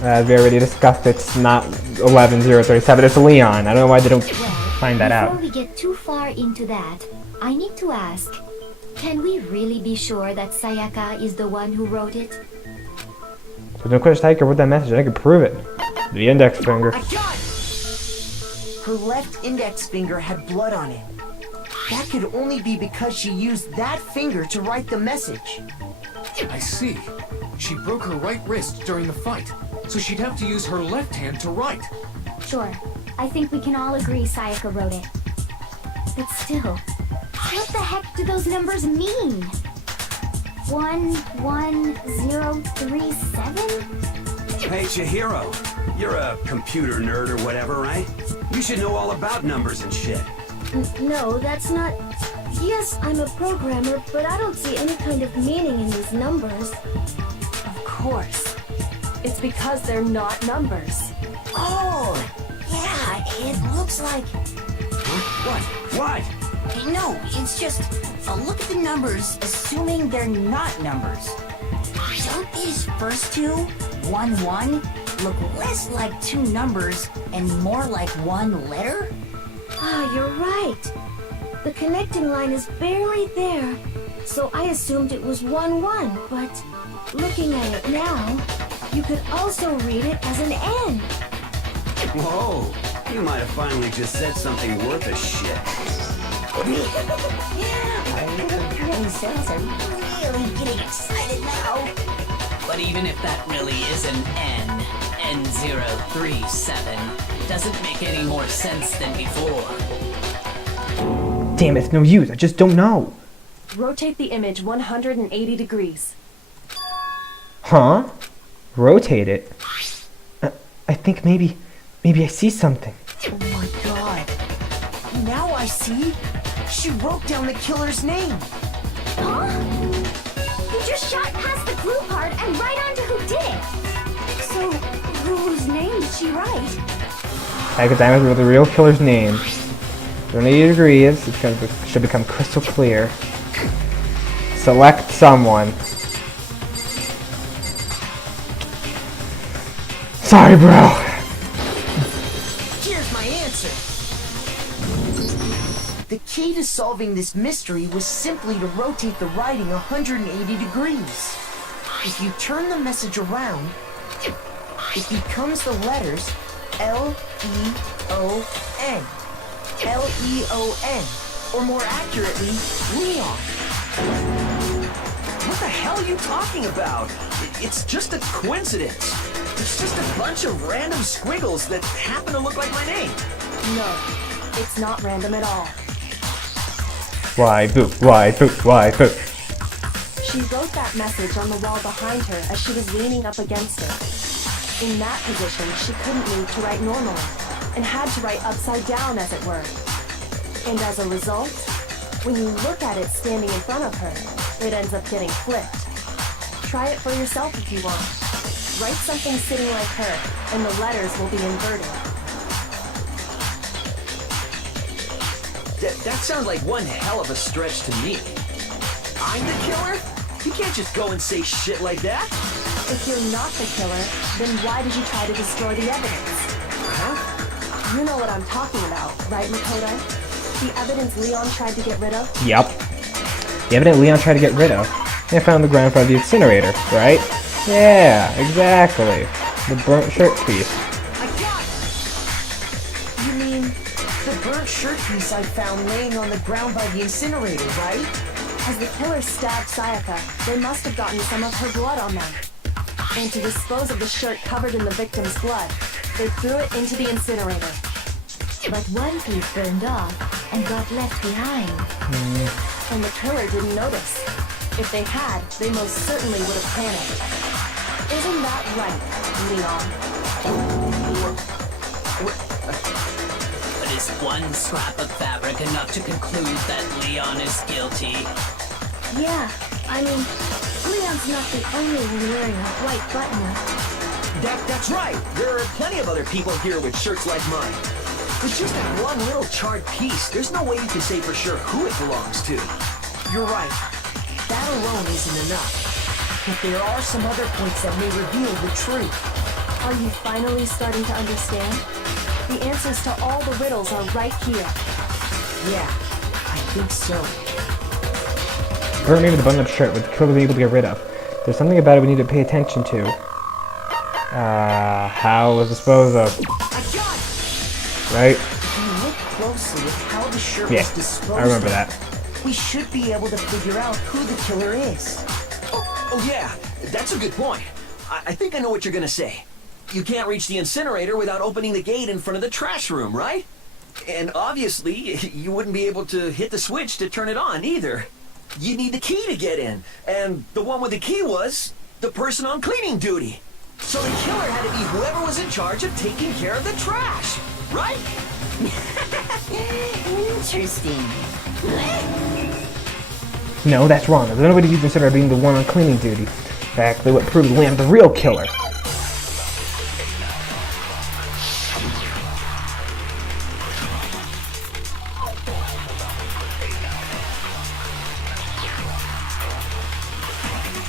As we already discussed, it's not 11037, it's Leon. I don't know why they don't find that out. Before we get too far into that, I need to ask, can we really be sure that Sayaka is the one who wrote it? So don't question Tiger with that message, I can prove it. The index finger. I got it! Her left index finger had blood on it. That could only be because she used that finger to write the message. I see. She broke her right wrist during the fight, so she'd have to use her left hand to write. Sure. I think we can all agree Sayaka wrote it. But still, what the heck do those numbers mean? 11037? Hey, Chihiro. You're a computer nerd or whatever, right? You should know all about numbers and shit. No, that's not... Yes, I'm a programmer, but I don't see any kind of meaning in these numbers. Of course. It's because they're not numbers. Oh, yeah, it looks like... What? What? No, it's just look at the numbers, assuming they're not numbers. Don't these first two, 1-1, look less like two numbers and more like one letter? Ah, you're right. The connecting line is barely there, so I assumed it was 1-1, but looking at it now, you could also read it as an N. Whoa, you might have finally just said something worth a shit. Our little brain cells are really getting excited now. But even if that really is an N037, doesn't make any more sense than before. Damn, it's no use. I just don't know. Rotate the image 180 degrees. Huh? Rotate it? I think maybe I see something. Oh my god. Now I see. She wrote down the killer's name. Huh? You just shot past the clue part and right onto who did it. So, whose name did she write? Take a diamond with the real killer's name. 180 degrees. It should become crystal clear. Select someone. Sorry, bro. Here's my answer. The key to solving this mystery was simply to rotate the writing 180 degrees. If you turn the message around, it becomes the letters L-E-O-N. L-E-O-N. Or more accurately, Leon. What the hell are you talking about? It's just a coincidence. It's just a bunch of random squiggles that happen to look like my name. No, it's not random at all. Why boo? Why boo? Why boo? She wrote that message on the wall behind her as she was leaning up against it. In that position, she couldn't move to write normally, and had to write upside down, as it were. And as a result, when you look at it standing in front of her, it ends up getting flipped. Try it for yourself if you want. Write something sitting like her, and the letters will be inverted. That sounds like one hell of a stretch to me. I'm the killer? You can't just go and say shit like that. If you're not the killer, then why did you try to destroy the evidence? Huh? You know what I'm talking about, right, Makoto? The evidence Leon tried to get rid of? Yep. The evidence Leon tried to get rid of. They found the ground for the incinerator, right? Yeah, exactly. The burnt shirt piece. I got it! You mean the burnt shirt piece I found laying on the ground by the incinerator, right? As the killer stabbed Sayaka, they must have gotten some of her blood on them. And to dispose of the shirt covered in the victim's blood, they threw it into the incinerator. But one piece burned off and got left behind. And the killer didn't notice. If they had, they most certainly would have panicked. Isn't that right, Leon? But is one scrap of fabric enough to conclude that Leon is guilty? Yeah, I mean, Leon's not the only one wearing a white button-up. That's right. There are plenty of other people here with shirts like mine. With just that one little charred piece, there's no way you can say for sure who it belongs to. You're right. That alone isn't enough. But there are some other points that may reveal the truth. Are you finally starting to understand? The answers to all the riddles are right here. Yeah, I think so. Burnt maybe the button-up shirt with the killer being able to get rid of. There's something about it we need to pay attention to. How it was disposed of. I got it! Right? If you look closely at how the shirt Yeah, was disposed I remember of, that. we should be able to figure out who the killer is. Oh yeah, that's a good point. I think I know what you're gonna say. You can't reach the incinerator without opening the gate in front of the trash room, right? And obviously, you wouldn't be able to hit the switch to turn it on either. You need the key to get in, and the one with the key was the person on cleaning duty. So the killer had to be whoever was in charge of taking care of the trash, right? Interesting. No, that's wrong. There's no way to consider being the one on cleaning duty. In fact, they would prove Leon the real killer.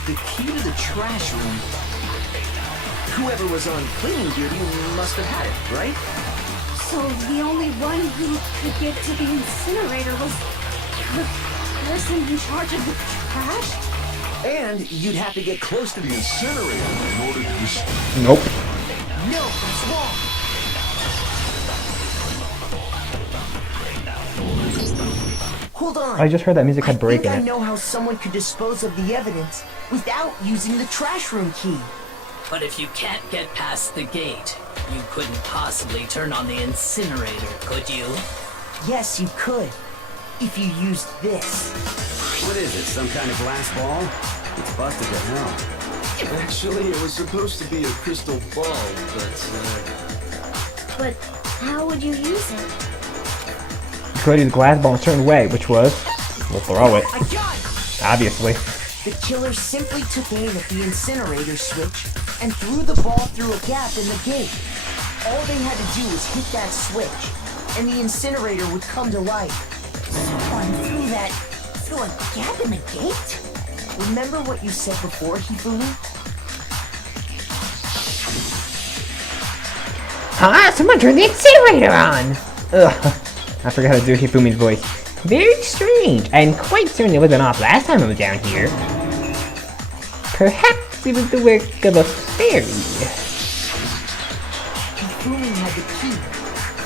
The key to the trash room. Whoever was on cleaning duty must have had it, right? So the only one who could get to the incinerator was the person in charge of the trash? And you'd have to get close to the incinerator in order to Nope. No, that's wrong. Hold on. I just heard that music had break in I it. know how someone could dispose of the evidence without using the trash room key. But if you can't get past the gate, you couldn't possibly turn on the incinerator, could you? Yes, you could. If you used this. What is it, some kind of glass ball? It's busted to hell. Actually, it was supposed to be a crystal ball, But how would you use it? You could use the glass ball in a certain way, which was, we'll throw it. Obviously. The killer simply took aim at the incinerator switch and threw the ball through a gap in the gate. All they had to do was hit that switch, and the incinerator would come to life. Someone threw a gap in the gate? Remember what you said before, Hifumi? Huh? Someone turned the incinerator on! Ugh. I forgot how to do Hifumi's voice. Very strange. I'm quite certain it wasn't off last time I was down here. Perhaps it was the work of a fairy. Hifumi had the key,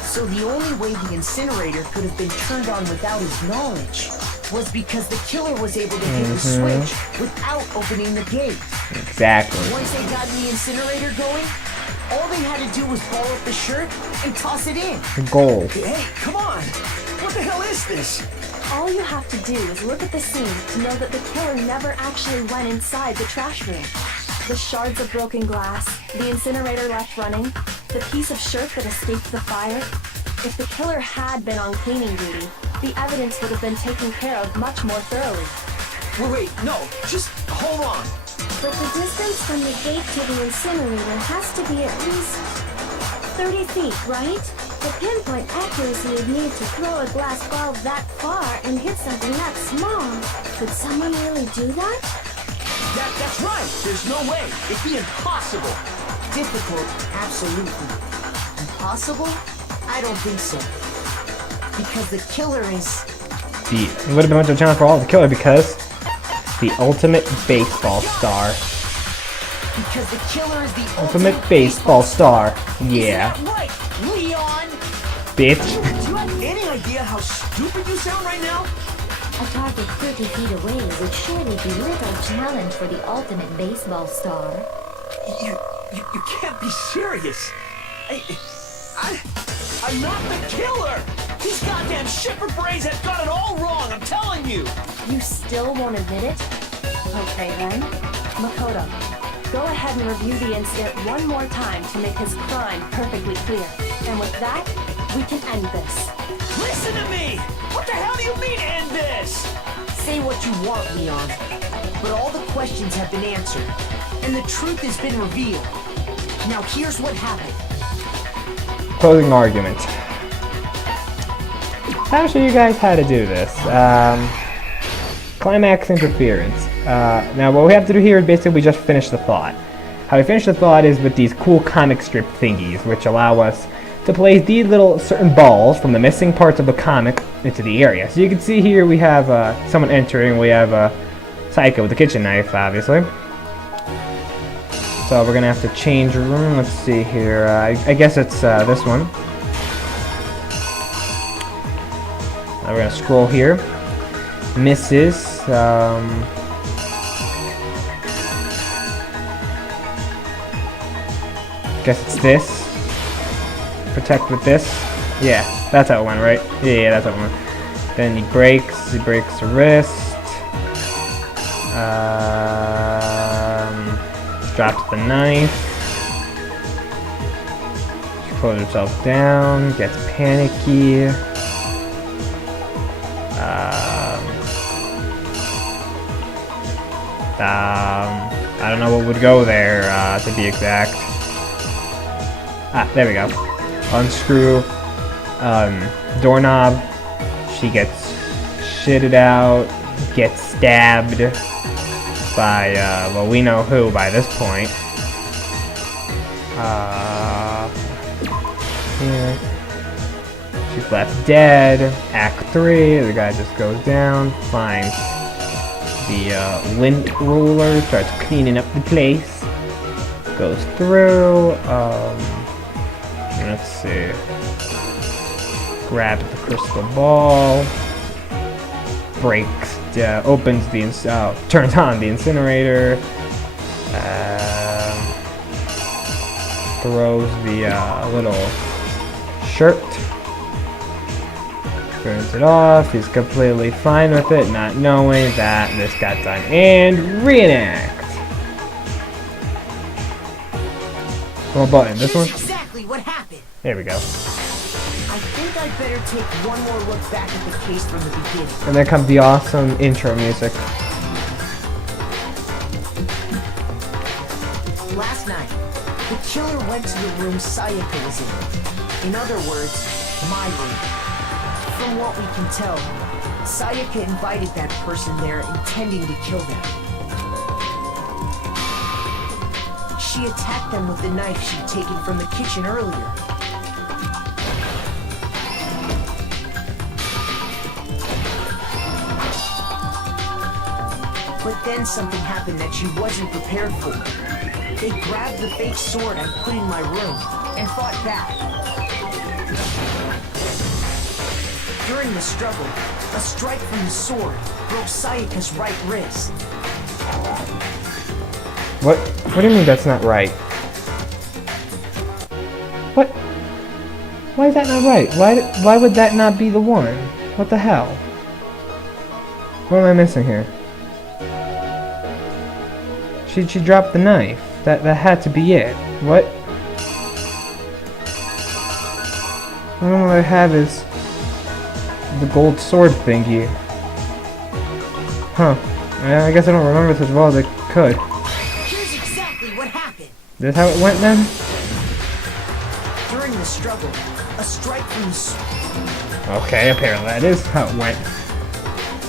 so the only way the incinerator could have been turned on without his knowledge was because the killer was able to hit the switch without opening the gate. Exactly. Once they got the incinerator going, all they had to do was ball up the shirt and toss it in. Goal. Hey, come on! What the hell is this? All you have to do is look at the scene to know that the killer never actually went inside the trash room. The shards of broken glass, the incinerator left running, the piece of shirt that escaped the fire. If the killer had been on cleaning duty, the evidence would have been taken care of much more thoroughly. Wait, no, just hold on. But the distance from the gate to the incinerator has to be at least 30 feet, right? The pinpoint accuracy you'd need to throw a glass ball that far and hit something that small. Could someone really do that? That's right. There's no way. It'd be impossible. Difficult, absolutely. Impossible? I don't think so. Because the killer is... It would have been much of a challenge for all the killer because the ultimate baseball star. Because the killer is the Ultimate baseball star. Yeah. Isn't that right, Leon? Bitch. Do you have any idea how stupid you sound right now? A target 30 feet away would surely be little challenge for the ultimate baseball star. You can't be serious. I'm not the killer. These goddamn shipper brains have got it all wrong, I'm telling you. You still won't admit it? Okay then. Makoto, go ahead and review the incident one more time to make his crime perfectly clear. And with that, we can end this. Listen to me! What the hell do you mean end this? Say what you want, Leon. But all the questions have been answered. And the truth has been revealed. Now here's what happened. Closing argument. I'll show you guys how to do this. Climax interference. Now what we have to do here is basically we just finish the thought. How we finish the thought is with these cool comic strip thingies, which allow us to place these little certain balls from the missing parts of the comic into the area. So you can see here we have someone entering. We have Psycho with a kitchen knife, obviously. So we're gonna have to change room. Let's see here. I guess it's this one. Now we're gonna scroll here. Mrs. Guess it's this. Protect with this. Yeah, that's how it went, right? Yeah, that's how it went. Then he breaks a wrist. Drops the knife. She pulls herself down, gets panicky. I don't know what would go there, to be exact. Ah, there we go. Unscrew doorknob. She gets shitted out, gets stabbed by, well, we know who by this point. Here. She's left dead. Act 3, the guy just goes down, finds the lint ruler, starts cleaning up the place, goes through, let's see, grabs the crystal ball, opens turns on the incinerator, throws the little shirt, turns it off. He's completely fine with it, not knowing that this got done. And reenact. What button? This one? Here's exactly what happened. There we go. I think I'd better take one more look back at the case from the beginning. And then comes the awesome intro music. Last night, the killer went to the room Sayaka was in. In other words, my room. From what we can tell, Sayaka invited that person there intending to kill them. She attacked them with the knife she'd taken from the kitchen earlier. But then something happened that she wasn't prepared for. They grabbed the fake sword I put in my room and fought back. During the struggle, a strike from the sword broke Sayaka's right wrist. What? What do you mean that's not right? What? Why is that not right? Why would that not be the one? What the hell? What am I missing here? She dropped the knife. That had to be it. What? I don't know what I have is the gold sword thingy. Huh. I guess I don't remember this as well as I could. Here's exactly what happened. This how it went then? During the struggle, a strike from the Okay, apparently that is how it went.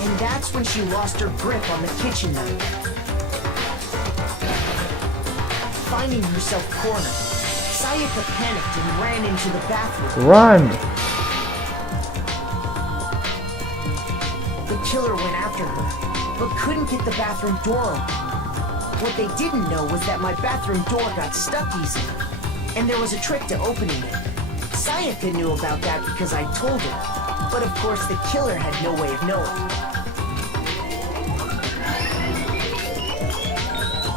and that's when she lost her grip on the kitchen knife. Finding herself cornered, Sayaka panicked and ran into the bathroom. Run! The killer went after her, but couldn't get the bathroom door open. What they didn't know was that my bathroom door got stuck easily, and there was a trick to opening it. Sayaka knew about that because I told her, but of course the killer had no way of knowing.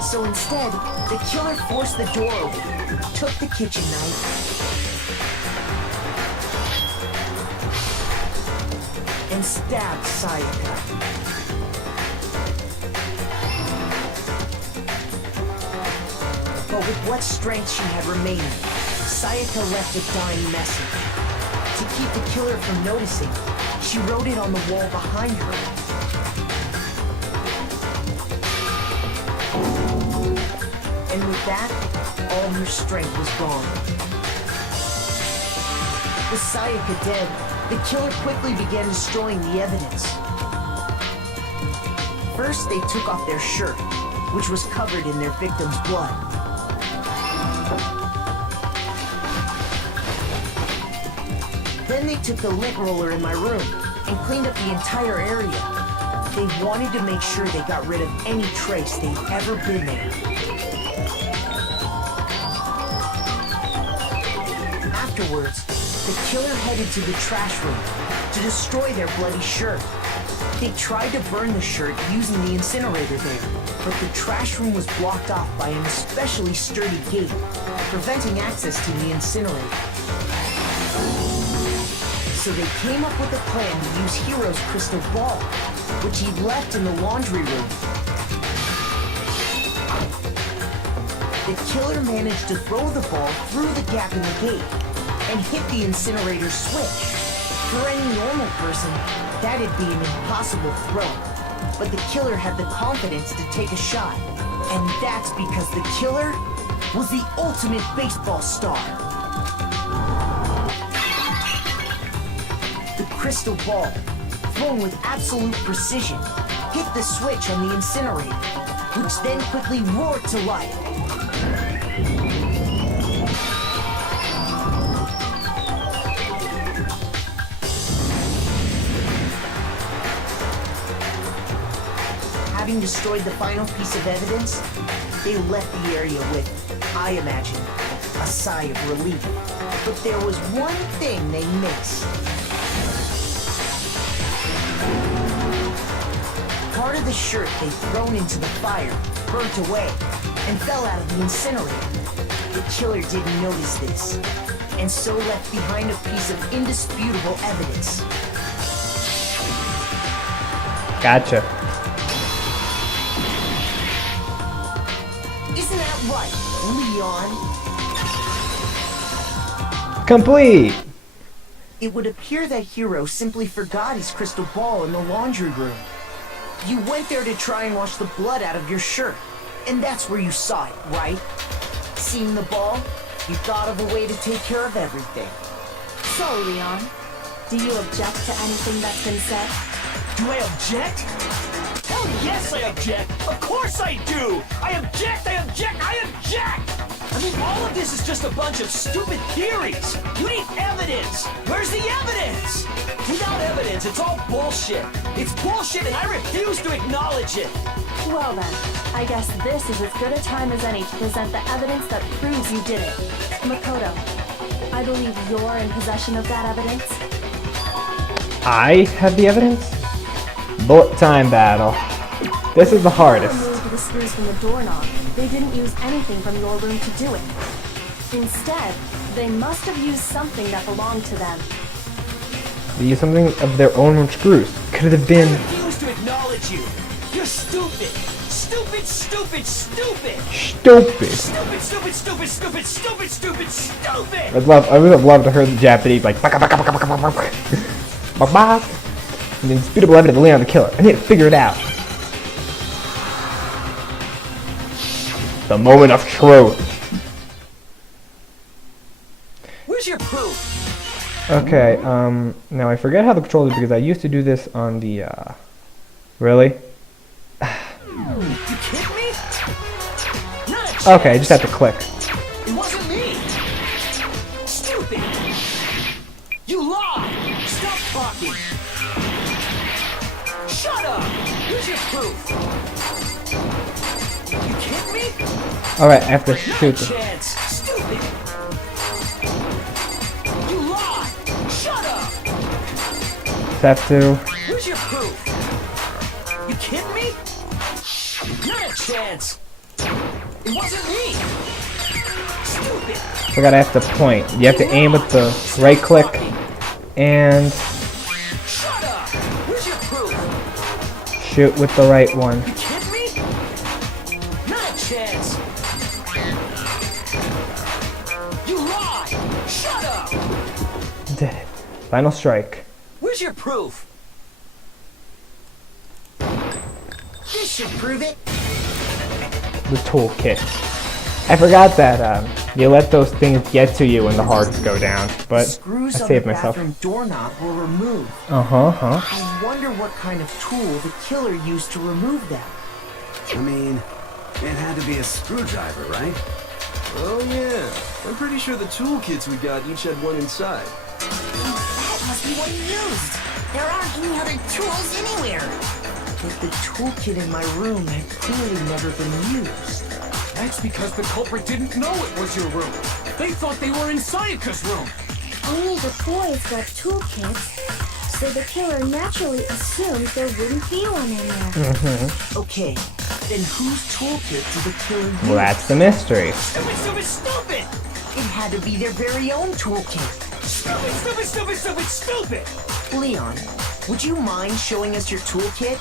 So instead, the killer forced the door open, took the kitchen knife, and stabbed Sayaka. But with what strength she had remaining, Sayaka left a dying message. To keep the killer from noticing, she wrote it on the wall behind her. And with that, all her strength was gone. With Sayaka dead, the killer quickly began destroying the evidence. First, they took off their shirt, which was covered in their victim's blood. Then they took the lint roller in my room and cleaned up the entire area. They wanted to make sure they got rid of any trace they'd ever been there. Afterwards, the killer headed to the trash room to destroy their bloody shirt. They tried to burn the shirt using the incinerator there, but the trash room was blocked off by an especially sturdy gate, preventing access to the incinerator. So they came up with a plan to use Hero's crystal ball, which he'd left in the laundry room. The killer managed to throw the ball through the gap in the gate and hit the incinerator switch. For any normal person, that'd be an impossible throw. But the killer had the confidence to take a shot. And that's because the killer was the ultimate baseball star. The crystal ball, thrown with absolute precision, hit the switch on the incinerator, which then quickly roared to life. Having destroyed the final piece of evidence, they left the area with, I imagine, a sigh of relief. But there was one thing they missed. Part of the shirt they thrown into the fire burnt away and fell out of the incinerator. The killer didn't notice this, and so left behind a piece of indisputable evidence. Gotcha. Isn't that right, Leon? Complete! It would appear that Hero simply forgot his crystal ball in the laundry room. You went there to try and wash the blood out of your shirt, and that's where you saw it, right? Seeing the ball, you thought of a way to take care of everything. So, Leon, do you object to anything that's been said? Do I object? Hell yes, I object! Of course I do! I object, I object, I object! I mean, all of this is just a bunch of stupid theories! You need evidence! Where's the evidence? Without evidence, it's all bullshit! It's bullshit and I refuse to acknowledge it! Well then, I guess this is as good a time as any to present the evidence that proves you did it. Makoto, I believe you're in possession of that evidence. I have the evidence? Bullet time battle. This is the hardest. They removed the screws from the doorknob. They didn't use anything from your room to do it. Instead, they must have used something that belonged to them. They used something of their own screws. Could it have been... I refuse to acknowledge you! You're stupid! Stupid, stupid, stupid! Stupid! Stupid, stupid, stupid, stupid, stupid, stupid, stupid! I would have loved to hear the Japanese like baka baka baka baka baka baka. And indisputable evidence of Leon the killer. I need to figure it out. The moment of truth. Where's your proof? Okay, now I forget how the controls are because I used to do this on the, Really? You kidding me? Okay, I just have to click. It wasn't me! Stupid! You lied! Stop talking! Shut up! Where's your proof? You kidding me? Alright, I have to shoot them. Chance! Stupid! You lied! Shut up! Just have to... Where's your proof? You kidding me? Not a chance! It wasn't me! Stupid! Forgot I have to point. You have to aim with the right click and Shut up! Where's your proof? shoot with the right one. You kidding me? Not a chance! You lied! Shut up! Did it. Final strike. Where's your proof? This should prove it. The toolkit. I forgot that you let those things get to you when the hearts go down, but Screws I on saved the myself. bathroom doorknob were removed. I wonder what kind of tool the killer used to remove them. I mean, it had to be a screwdriver, right? Oh yeah, I'm pretty sure the toolkits we got each had one inside. That must be what he used. There aren't any other tools anywhere. But the toolkit in my room had clearly never been used. That's because the culprit didn't know it was your room. They thought they were in Sayaka's room. Only the boys got toolkits, so the killer naturally assumed there wouldn't be one in there. Okay, then whose toolkit did the killer use? Well, that's the mystery. Stupid, stupid, stupid! It had to be their very own toolkit. Stupid, stupid, stupid, stupid, stupid! Leon, would you mind showing us your toolkit?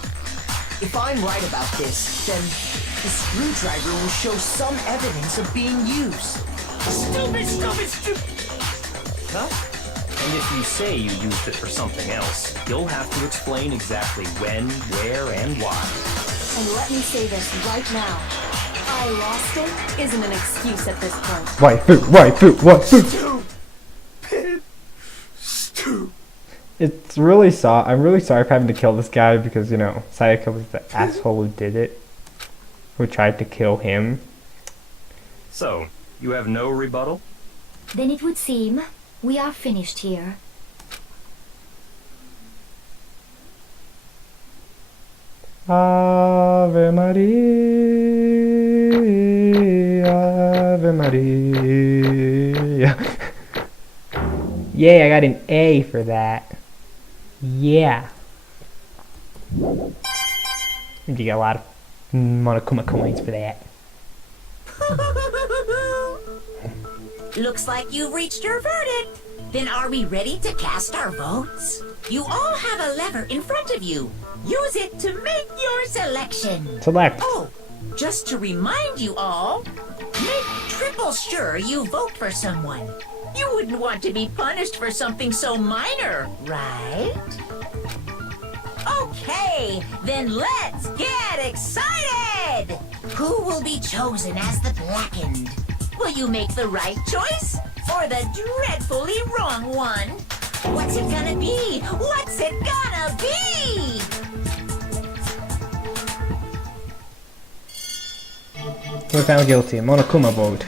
If I'm right about this, then the screwdriver will show some evidence of being used. Stupid, stupid, stupid! Huh? And if you say you used it for something else, you'll have to explain exactly when, where, and why. And let me say this right now. I lost it isn't an excuse at this point. Waifu. Stupid. It's really I'm really sorry for having to kill this guy because, you know, Sayaka was the asshole who did it. Who tried to kill him. So, you have no rebuttal? Then it would seem we are finished here. Ave Maria, Ave Maria. Yay, I got an A for that. Yeah. You get a lot of Monokuma coins for that. Looks like you've reached your verdict. Then are we ready to cast our votes? You all have a lever in front of you. Use it to make your selection. Select. Oh, just to remind you all, make triple sure you vote for someone. You wouldn't want to be punished for something so minor, right? Okay, then let's get excited! Who will be chosen as the Blackened? Will you make the right choice or the dreadfully wrong one? What's it gonna be? What's it gonna be? We're found guilty. Monokuma vote.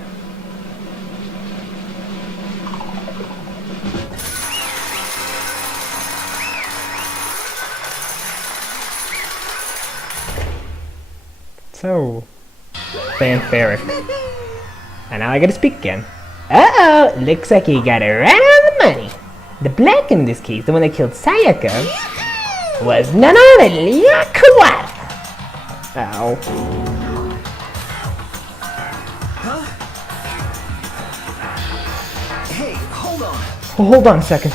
So fanfaric. And now I gotta speak again. Uh-oh, looks like he got it right on the money. The black in this case, the one that killed Sayaka, was none other than Kawada. Ow. Huh? Hey, hold on. Oh, hold on a second.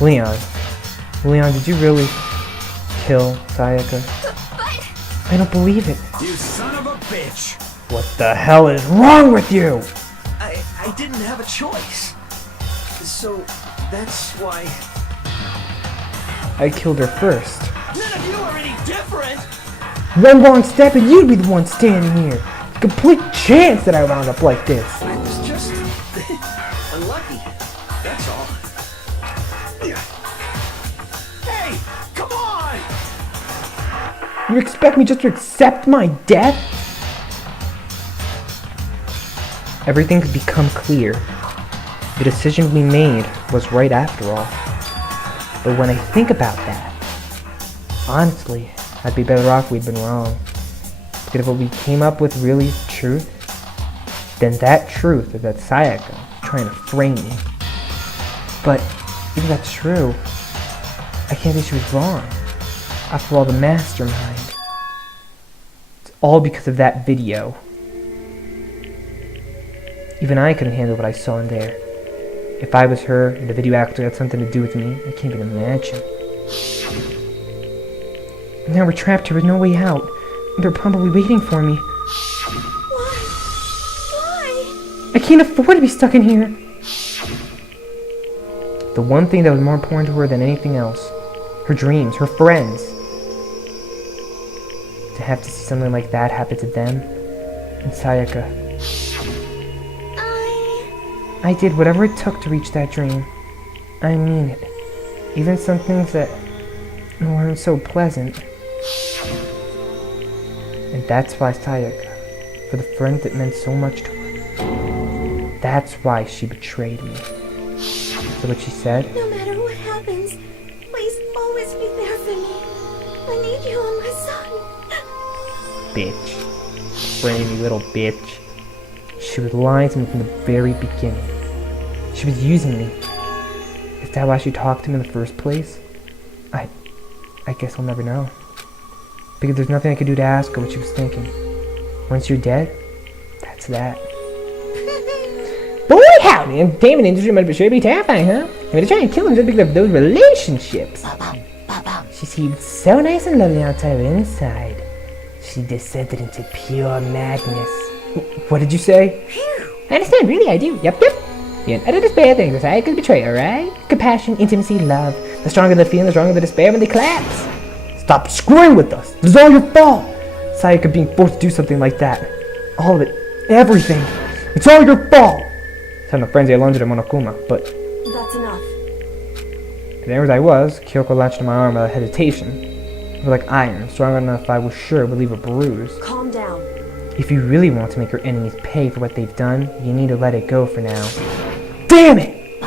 Leon, did you really kill Sayaka? I don't believe it. You son of a bitch! What the hell is wrong with you? I didn't have a choice. So, that's why... I killed her first. None of you are any different! One wrong step and you'd be the one standing here. Complete chance that I wound up like this. I was just... unlucky. That's all. Hey, come on! You expect me just to accept my death? Everything could become clear. The decision we made was right after all. But when I think about that, honestly, I'd be better off we'd been wrong. Because if what we came up with really is truth, then that truth is that Sayaka was trying to frame me. But if that's true, I can't say she was wrong. After all, the mastermind. It's all because of that video. Even I couldn't handle what I saw in there. If I was her and the video actually had something to do with me, I can't even imagine. Now we're trapped here with no way out. They're probably waiting for me. Why? I can't afford to be stuck in here. The one thing that was more important to her than anything else. Her dreams, her friends. To have to see something like that happen to them. And Sayaka. I did whatever it took to reach that dream. I mean it. Even some things that weren't so pleasant. And that's why Sayaka, for the friend that meant so much to her, that's why she betrayed me. So what she said? No matter what happens, please always be there for me. I need you on my side. Bitch. Frame, you little bitch. She was lying to me from the very beginning. She was using me. Is that why she talked to me in the first place? I guess I'll never know. Because there's nothing I could do to ask her what she was thinking. Once you're dead, that's that. Boy, howdy, and Damon industry might sure be terrifying, huh? I'm gonna try and kill him just because of those relationships. She seemed so nice and lovely outside but inside. She descended into pure madness. What did you say? I understand, really, I do. Yep. Yeah, I did despair things, right? Because betrayal, right? Compassion, intimacy, love. The stronger the feeling, the stronger the despair when they collapse. Stop screwing with us. This is all your fault. Sayaka being forced to do something like that. All of it. Everything. It's all your fault. Telling the frenzy I lunged at Monokuma, but... That's enough. there as I was, Kyoko latched on my arm without hesitation. It was like iron, strong enough I was sure it would leave a bruise. Calm down. If you really want to make your enemies pay for what they've done, you need to let it go for now. Damn it!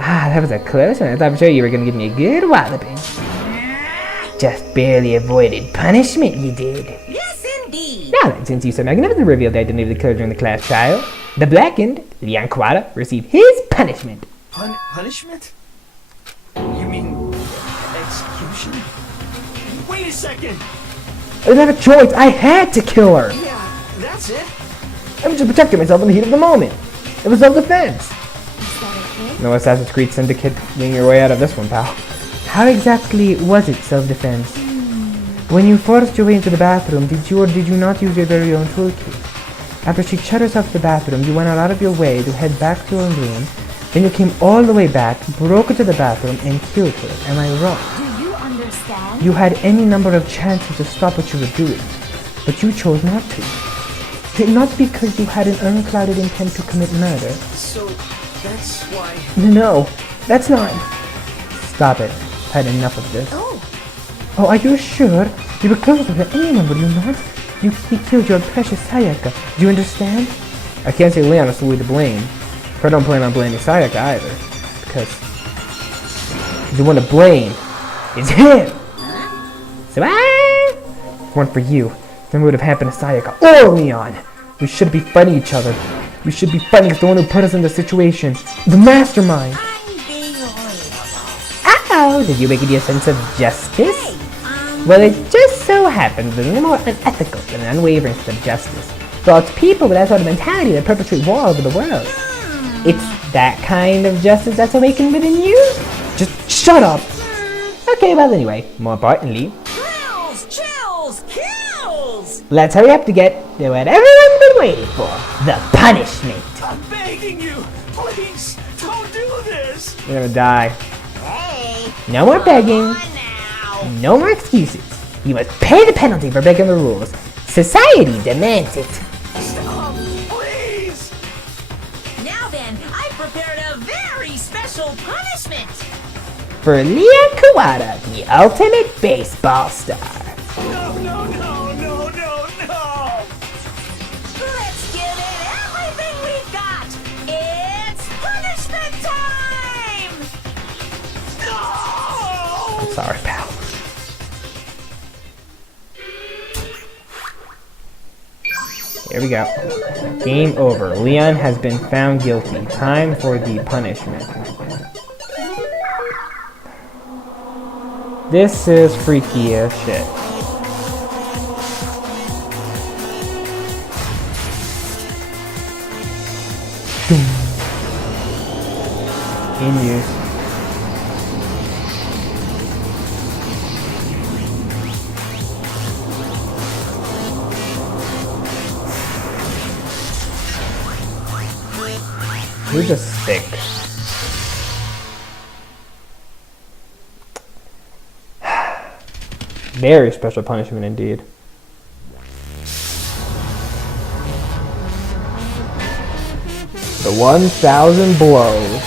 Ah, that was a close one. I thought for sure you were going to give me a good walloping. Just barely avoided punishment, you did. Yes, indeed. Now then, since you so magnificently revealed the identity of the killer during the class trial, the blackened, Leon Kawada, received his punishment. Punishment? You mean execution? Wait a second! didn't have a choice. I had to kill her. Yeah, that's it. I was just protecting myself in the heat of the moment. It was self-defense. No Assassin's Creed Syndicate getting your way out of this one, pal. How exactly was it self-defense? When you forced your way into the bathroom, did you or did you not use your very own toolkit? After she shut herself to the bathroom, you went out of your way to head back to your own room. Then you came all the way back, broke into the bathroom, and killed her. Am I wrong? Do you understand? You had any number of chances to stop what you were doing, but you chose not to. Not because you had an unclouded intent to commit murder. So, that's why... No, that's not... Stop it. I've had enough of this. Oh, are you sure? You were closer to her anymore, were you not? He killed your precious Sayaka. Do you understand? I can't say Leon is fully to blame. But I don't plan on blaming Sayaka either. Because... the one to blame is him! So one for you. Then what would have happened to Sayaka or Leon? We should be fighting each other. We should be fighting the one who put us in this situation. The mastermind! Uh-oh! Did you make it your sense of justice? Well, it just so happens that they're more unethical than an unwavering sense of justice. So it's people with that sort of mentality that perpetrate war over the world. It's that kind of justice that's awakened within you? Just shut up! Okay, well anyway, more importantly... Chills! Kills! Let's hurry up to get to what everyone's been waiting for. The punishment! I'm begging you! Please, don't do this! You're gonna die. Hey! No more begging. No more excuses. You must pay the penalty for breaking the rules. Society demands it. Stop! Please! Now then, I prepared a very special punishment! For Leon Kawada, the ultimate baseball star. No, no, no, no, no, no! Let's give it everything we've got! It's punishment time! No! I'm sorry, pal. Here we go. Game over. Leon has been found guilty. Time for the punishment. This is freaky as shit. In use. You're just sick. Very special punishment indeed. The 1,000 blows.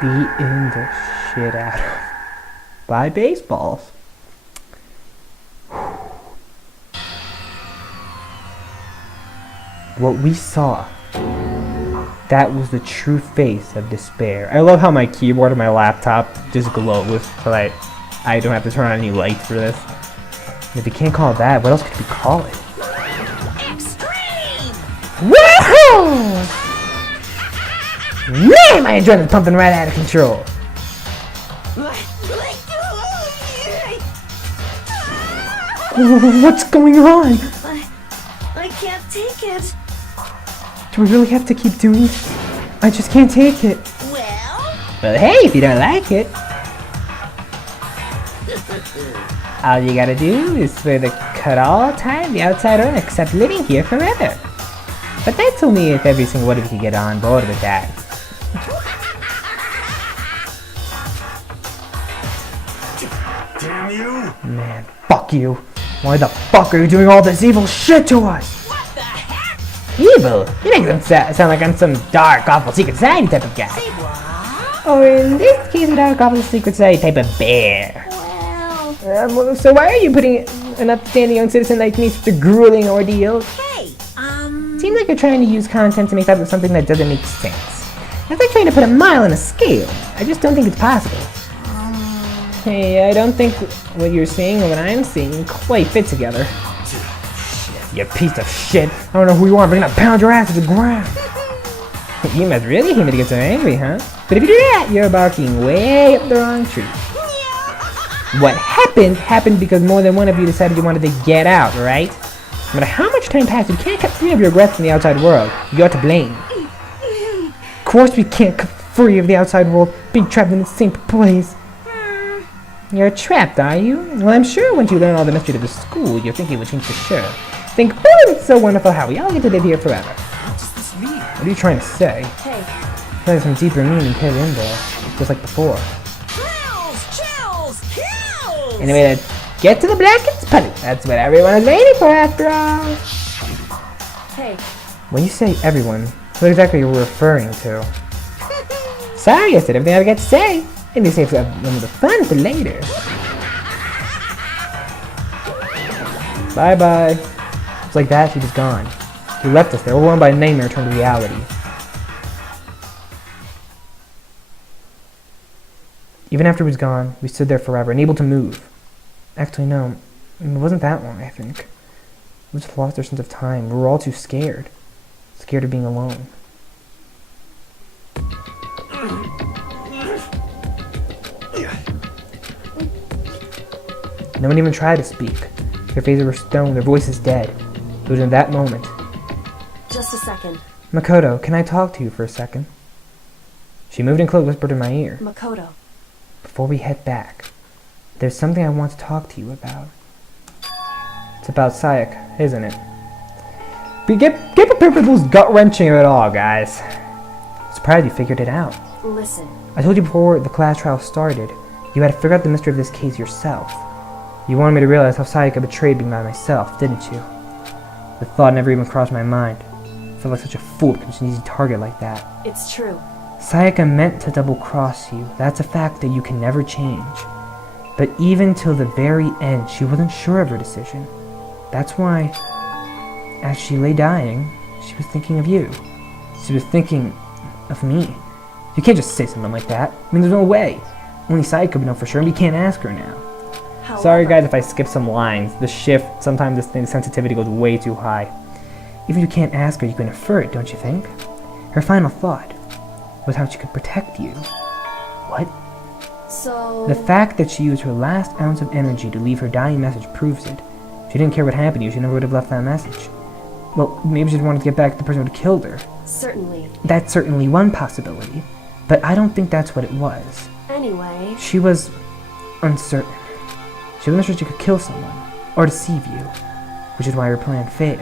Beating the shit out of by baseballs. What we saw, that was the true face of despair. I love how my keyboard on my laptop just glows so that I don't have to turn on any lights for this. And if you can't call it that, what else could we call it? Extreme! Woohoo! Man, my adrenaline's pumping right out of control. What's going on? I can't take it. Do we really have to keep doing this? I just can't take it. Well, hey, if you don't like it, all you gotta do is for the cut all time the outsider and accept living here forever. But that's only if every single one of you can get on board with that. Damn you! Man, fuck you. Why the fuck are you doing all this evil shit to us? What the heck? Evil? You make them sound like I'm some dark, awful secret society type of guy. Say what? Or in this case, a dark, awful secret society type of bear. Well... So why are you putting an upstanding young citizen like me through a grueling ordeal? Hey, Seems like you're trying to use content to make up something that doesn't make sense. That's like trying to put a mile on a scale. I just don't think it's possible. Hey, I don't think what you're saying and what I'm saying quite fit together. You piece of shit. I don't know who you are, but I'm gonna pound your ass to the ground. You must really hate me to get so angry, huh? But if you do that, you're barking way up the wrong tree. What happened because more than one of you decided you wanted to get out, right? No matter how much time passes, you can't cut free of your regrets from the outside world. You're to blame. Of course we can't cut free of the outside world, being trapped in the same place. You're trapped, are you? Well, I'm sure once you learn all the mystery of the school, you'll think it would change for sure. Think, oh, it's so wonderful how we all get to live here forever. What does this mean? What are you trying to say? Hey, There's some deeper meaning hidden in there, just like before. chills, kills! Anyway, let's get to the blankets, putty. That's what everyone is waiting for after all. hey, When you say everyone, what exactly are you referring to? Sorry, I said everything I got to say. Let me save some of the fun for later. Bye-bye. It's like that, he was gone. He left us there, overwhelmed by a nightmare turned to reality. Even after he was gone, we stood there forever, unable to move. Actually, no, it wasn't that long, I think. We just lost our sense of time. We were all too scared. Scared of being alone. No one even tried to speak. Their faces were stone, their voices dead. It was in that moment. just a second. Makoto, can I talk to you for a second? She moved and close, whispered in my ear. Makoto. Before we head back, there's something I want to talk to you about. It's about Sayaka, isn't it? But get prepared for the most gut-wrenching of it all, guys. Surprised you figured it out. Listen. I told you before the class trial started, you had to figure out the mystery of this case yourself. You wanted me to realize how Sayaka betrayed me by myself, didn't you? The thought never even crossed my mind. I felt like such a fool to become an easy target like that. It's true. Sayaka meant to double-cross you. That's a fact that you can never change. But even till the very end, she wasn't sure of her decision. That's why, as she lay dying, she was thinking of you. She was thinking of me. You can't just say something like that. I mean, there's no way. Only Sayaka would know for sure, and we can't ask her now. However, Sorry guys if I skip some lines. The shift, sometimes this thing's sensitivity goes way too high. Even if you can't ask her, you can infer it, don't you think? Her final thought was how she could protect you. What? So... The fact that she used her last ounce of energy to leave her dying message proves it. If she didn't care what happened to you, she never would have left that message. Well, maybe she just wanted to get back to the person who had killed her. Certainly. That's certainly one possibility. But I don't think that's what it was. Anyway... She was uncertain. She wasn't sure she could kill someone, or deceive you, which is why her plan failed.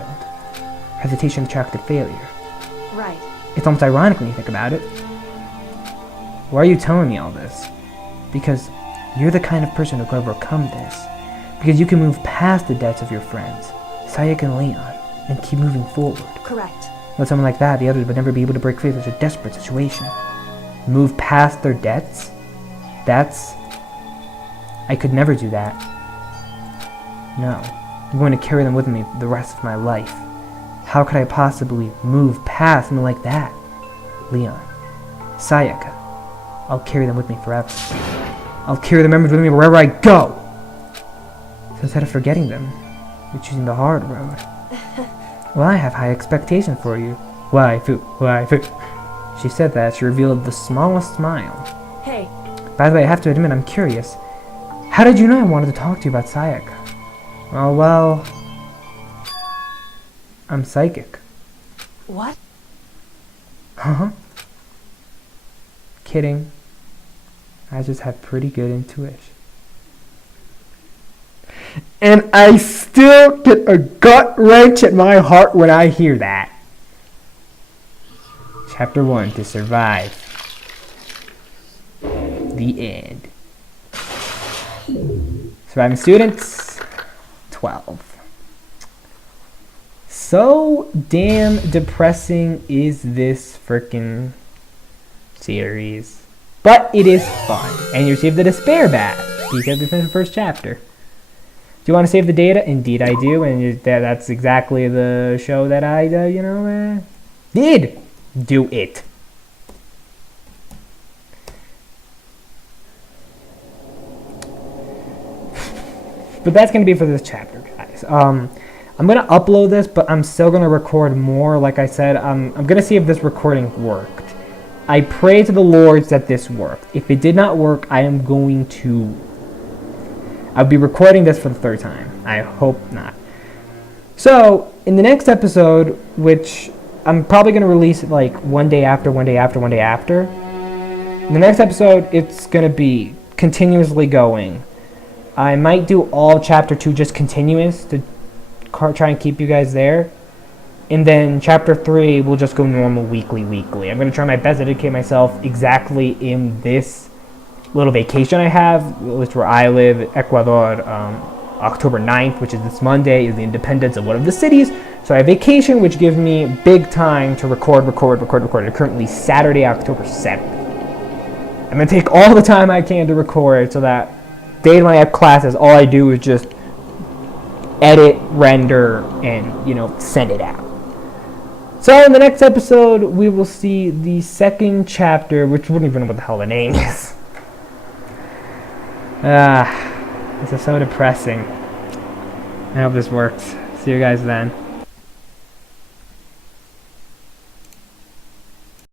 Hesitation attracted failure. Right. It's almost ironic when you think about it. Why are you telling me all this? Because you're the kind of person who can overcome this. Because you can move past the debts of your friends, Sayaka and Leon, and keep moving forward. Correct. With someone like that, the others would never be able to break free of such a desperate situation. Move past their debts? That's... I could never do that. No. I'm going to carry them with me the rest of my life. How could I possibly move past something like that? Leon. Sayaka. I'll carry them with me forever. I'll carry the memories with me wherever I go! So instead of forgetting them, you're choosing the hard road. Well, I have high expectations for you. Waifu. She said that. She revealed the smallest smile. Hey. By the way, I have to admit, I'm curious. How did you know I wanted to talk to you about Sayaka? Oh, well... I'm psychic. What? Huh? Kidding. I just have pretty good intuition. And I still get a gut wrench at my heart when I hear that. Chapter 1, to survive. The end. Surviving students, 12. So damn depressing is this freaking series. But it is fun. And you received the despair badge because we finished the first chapter. Do you want to save the data? Indeed I do. And that's exactly the show that I, did. Do it. But that's going to be for this chapter, guys. I'm going to upload this, but I'm still going to record more. Like I said, I'm going to see if this recording worked. I pray to the Lord that this worked. If it did not work, I'll be recording this for the third time. I hope not. So, in the next episode, which I'm probably going to release it like one day after. In the next episode, it's going to be continuously going. I might do all chapter 2 just continuous to try and keep you guys there. And then chapter 3 will just go normal weekly. I'm going to try my best to dedicate myself exactly in this little vacation I have, which where I live, Ecuador, October 9th, which is this Monday, is the independence of one of the cities. So I have vacation, which gives me big time to record. It's currently Saturday, October 7th. I'm going to take all the time I can to record so that day when I have classes, all I do is just edit, render, and, send it out. So in the next episode, we will see the second chapter, which wouldn't even know what the hell the name is. This is so depressing. I hope this works. See you guys then.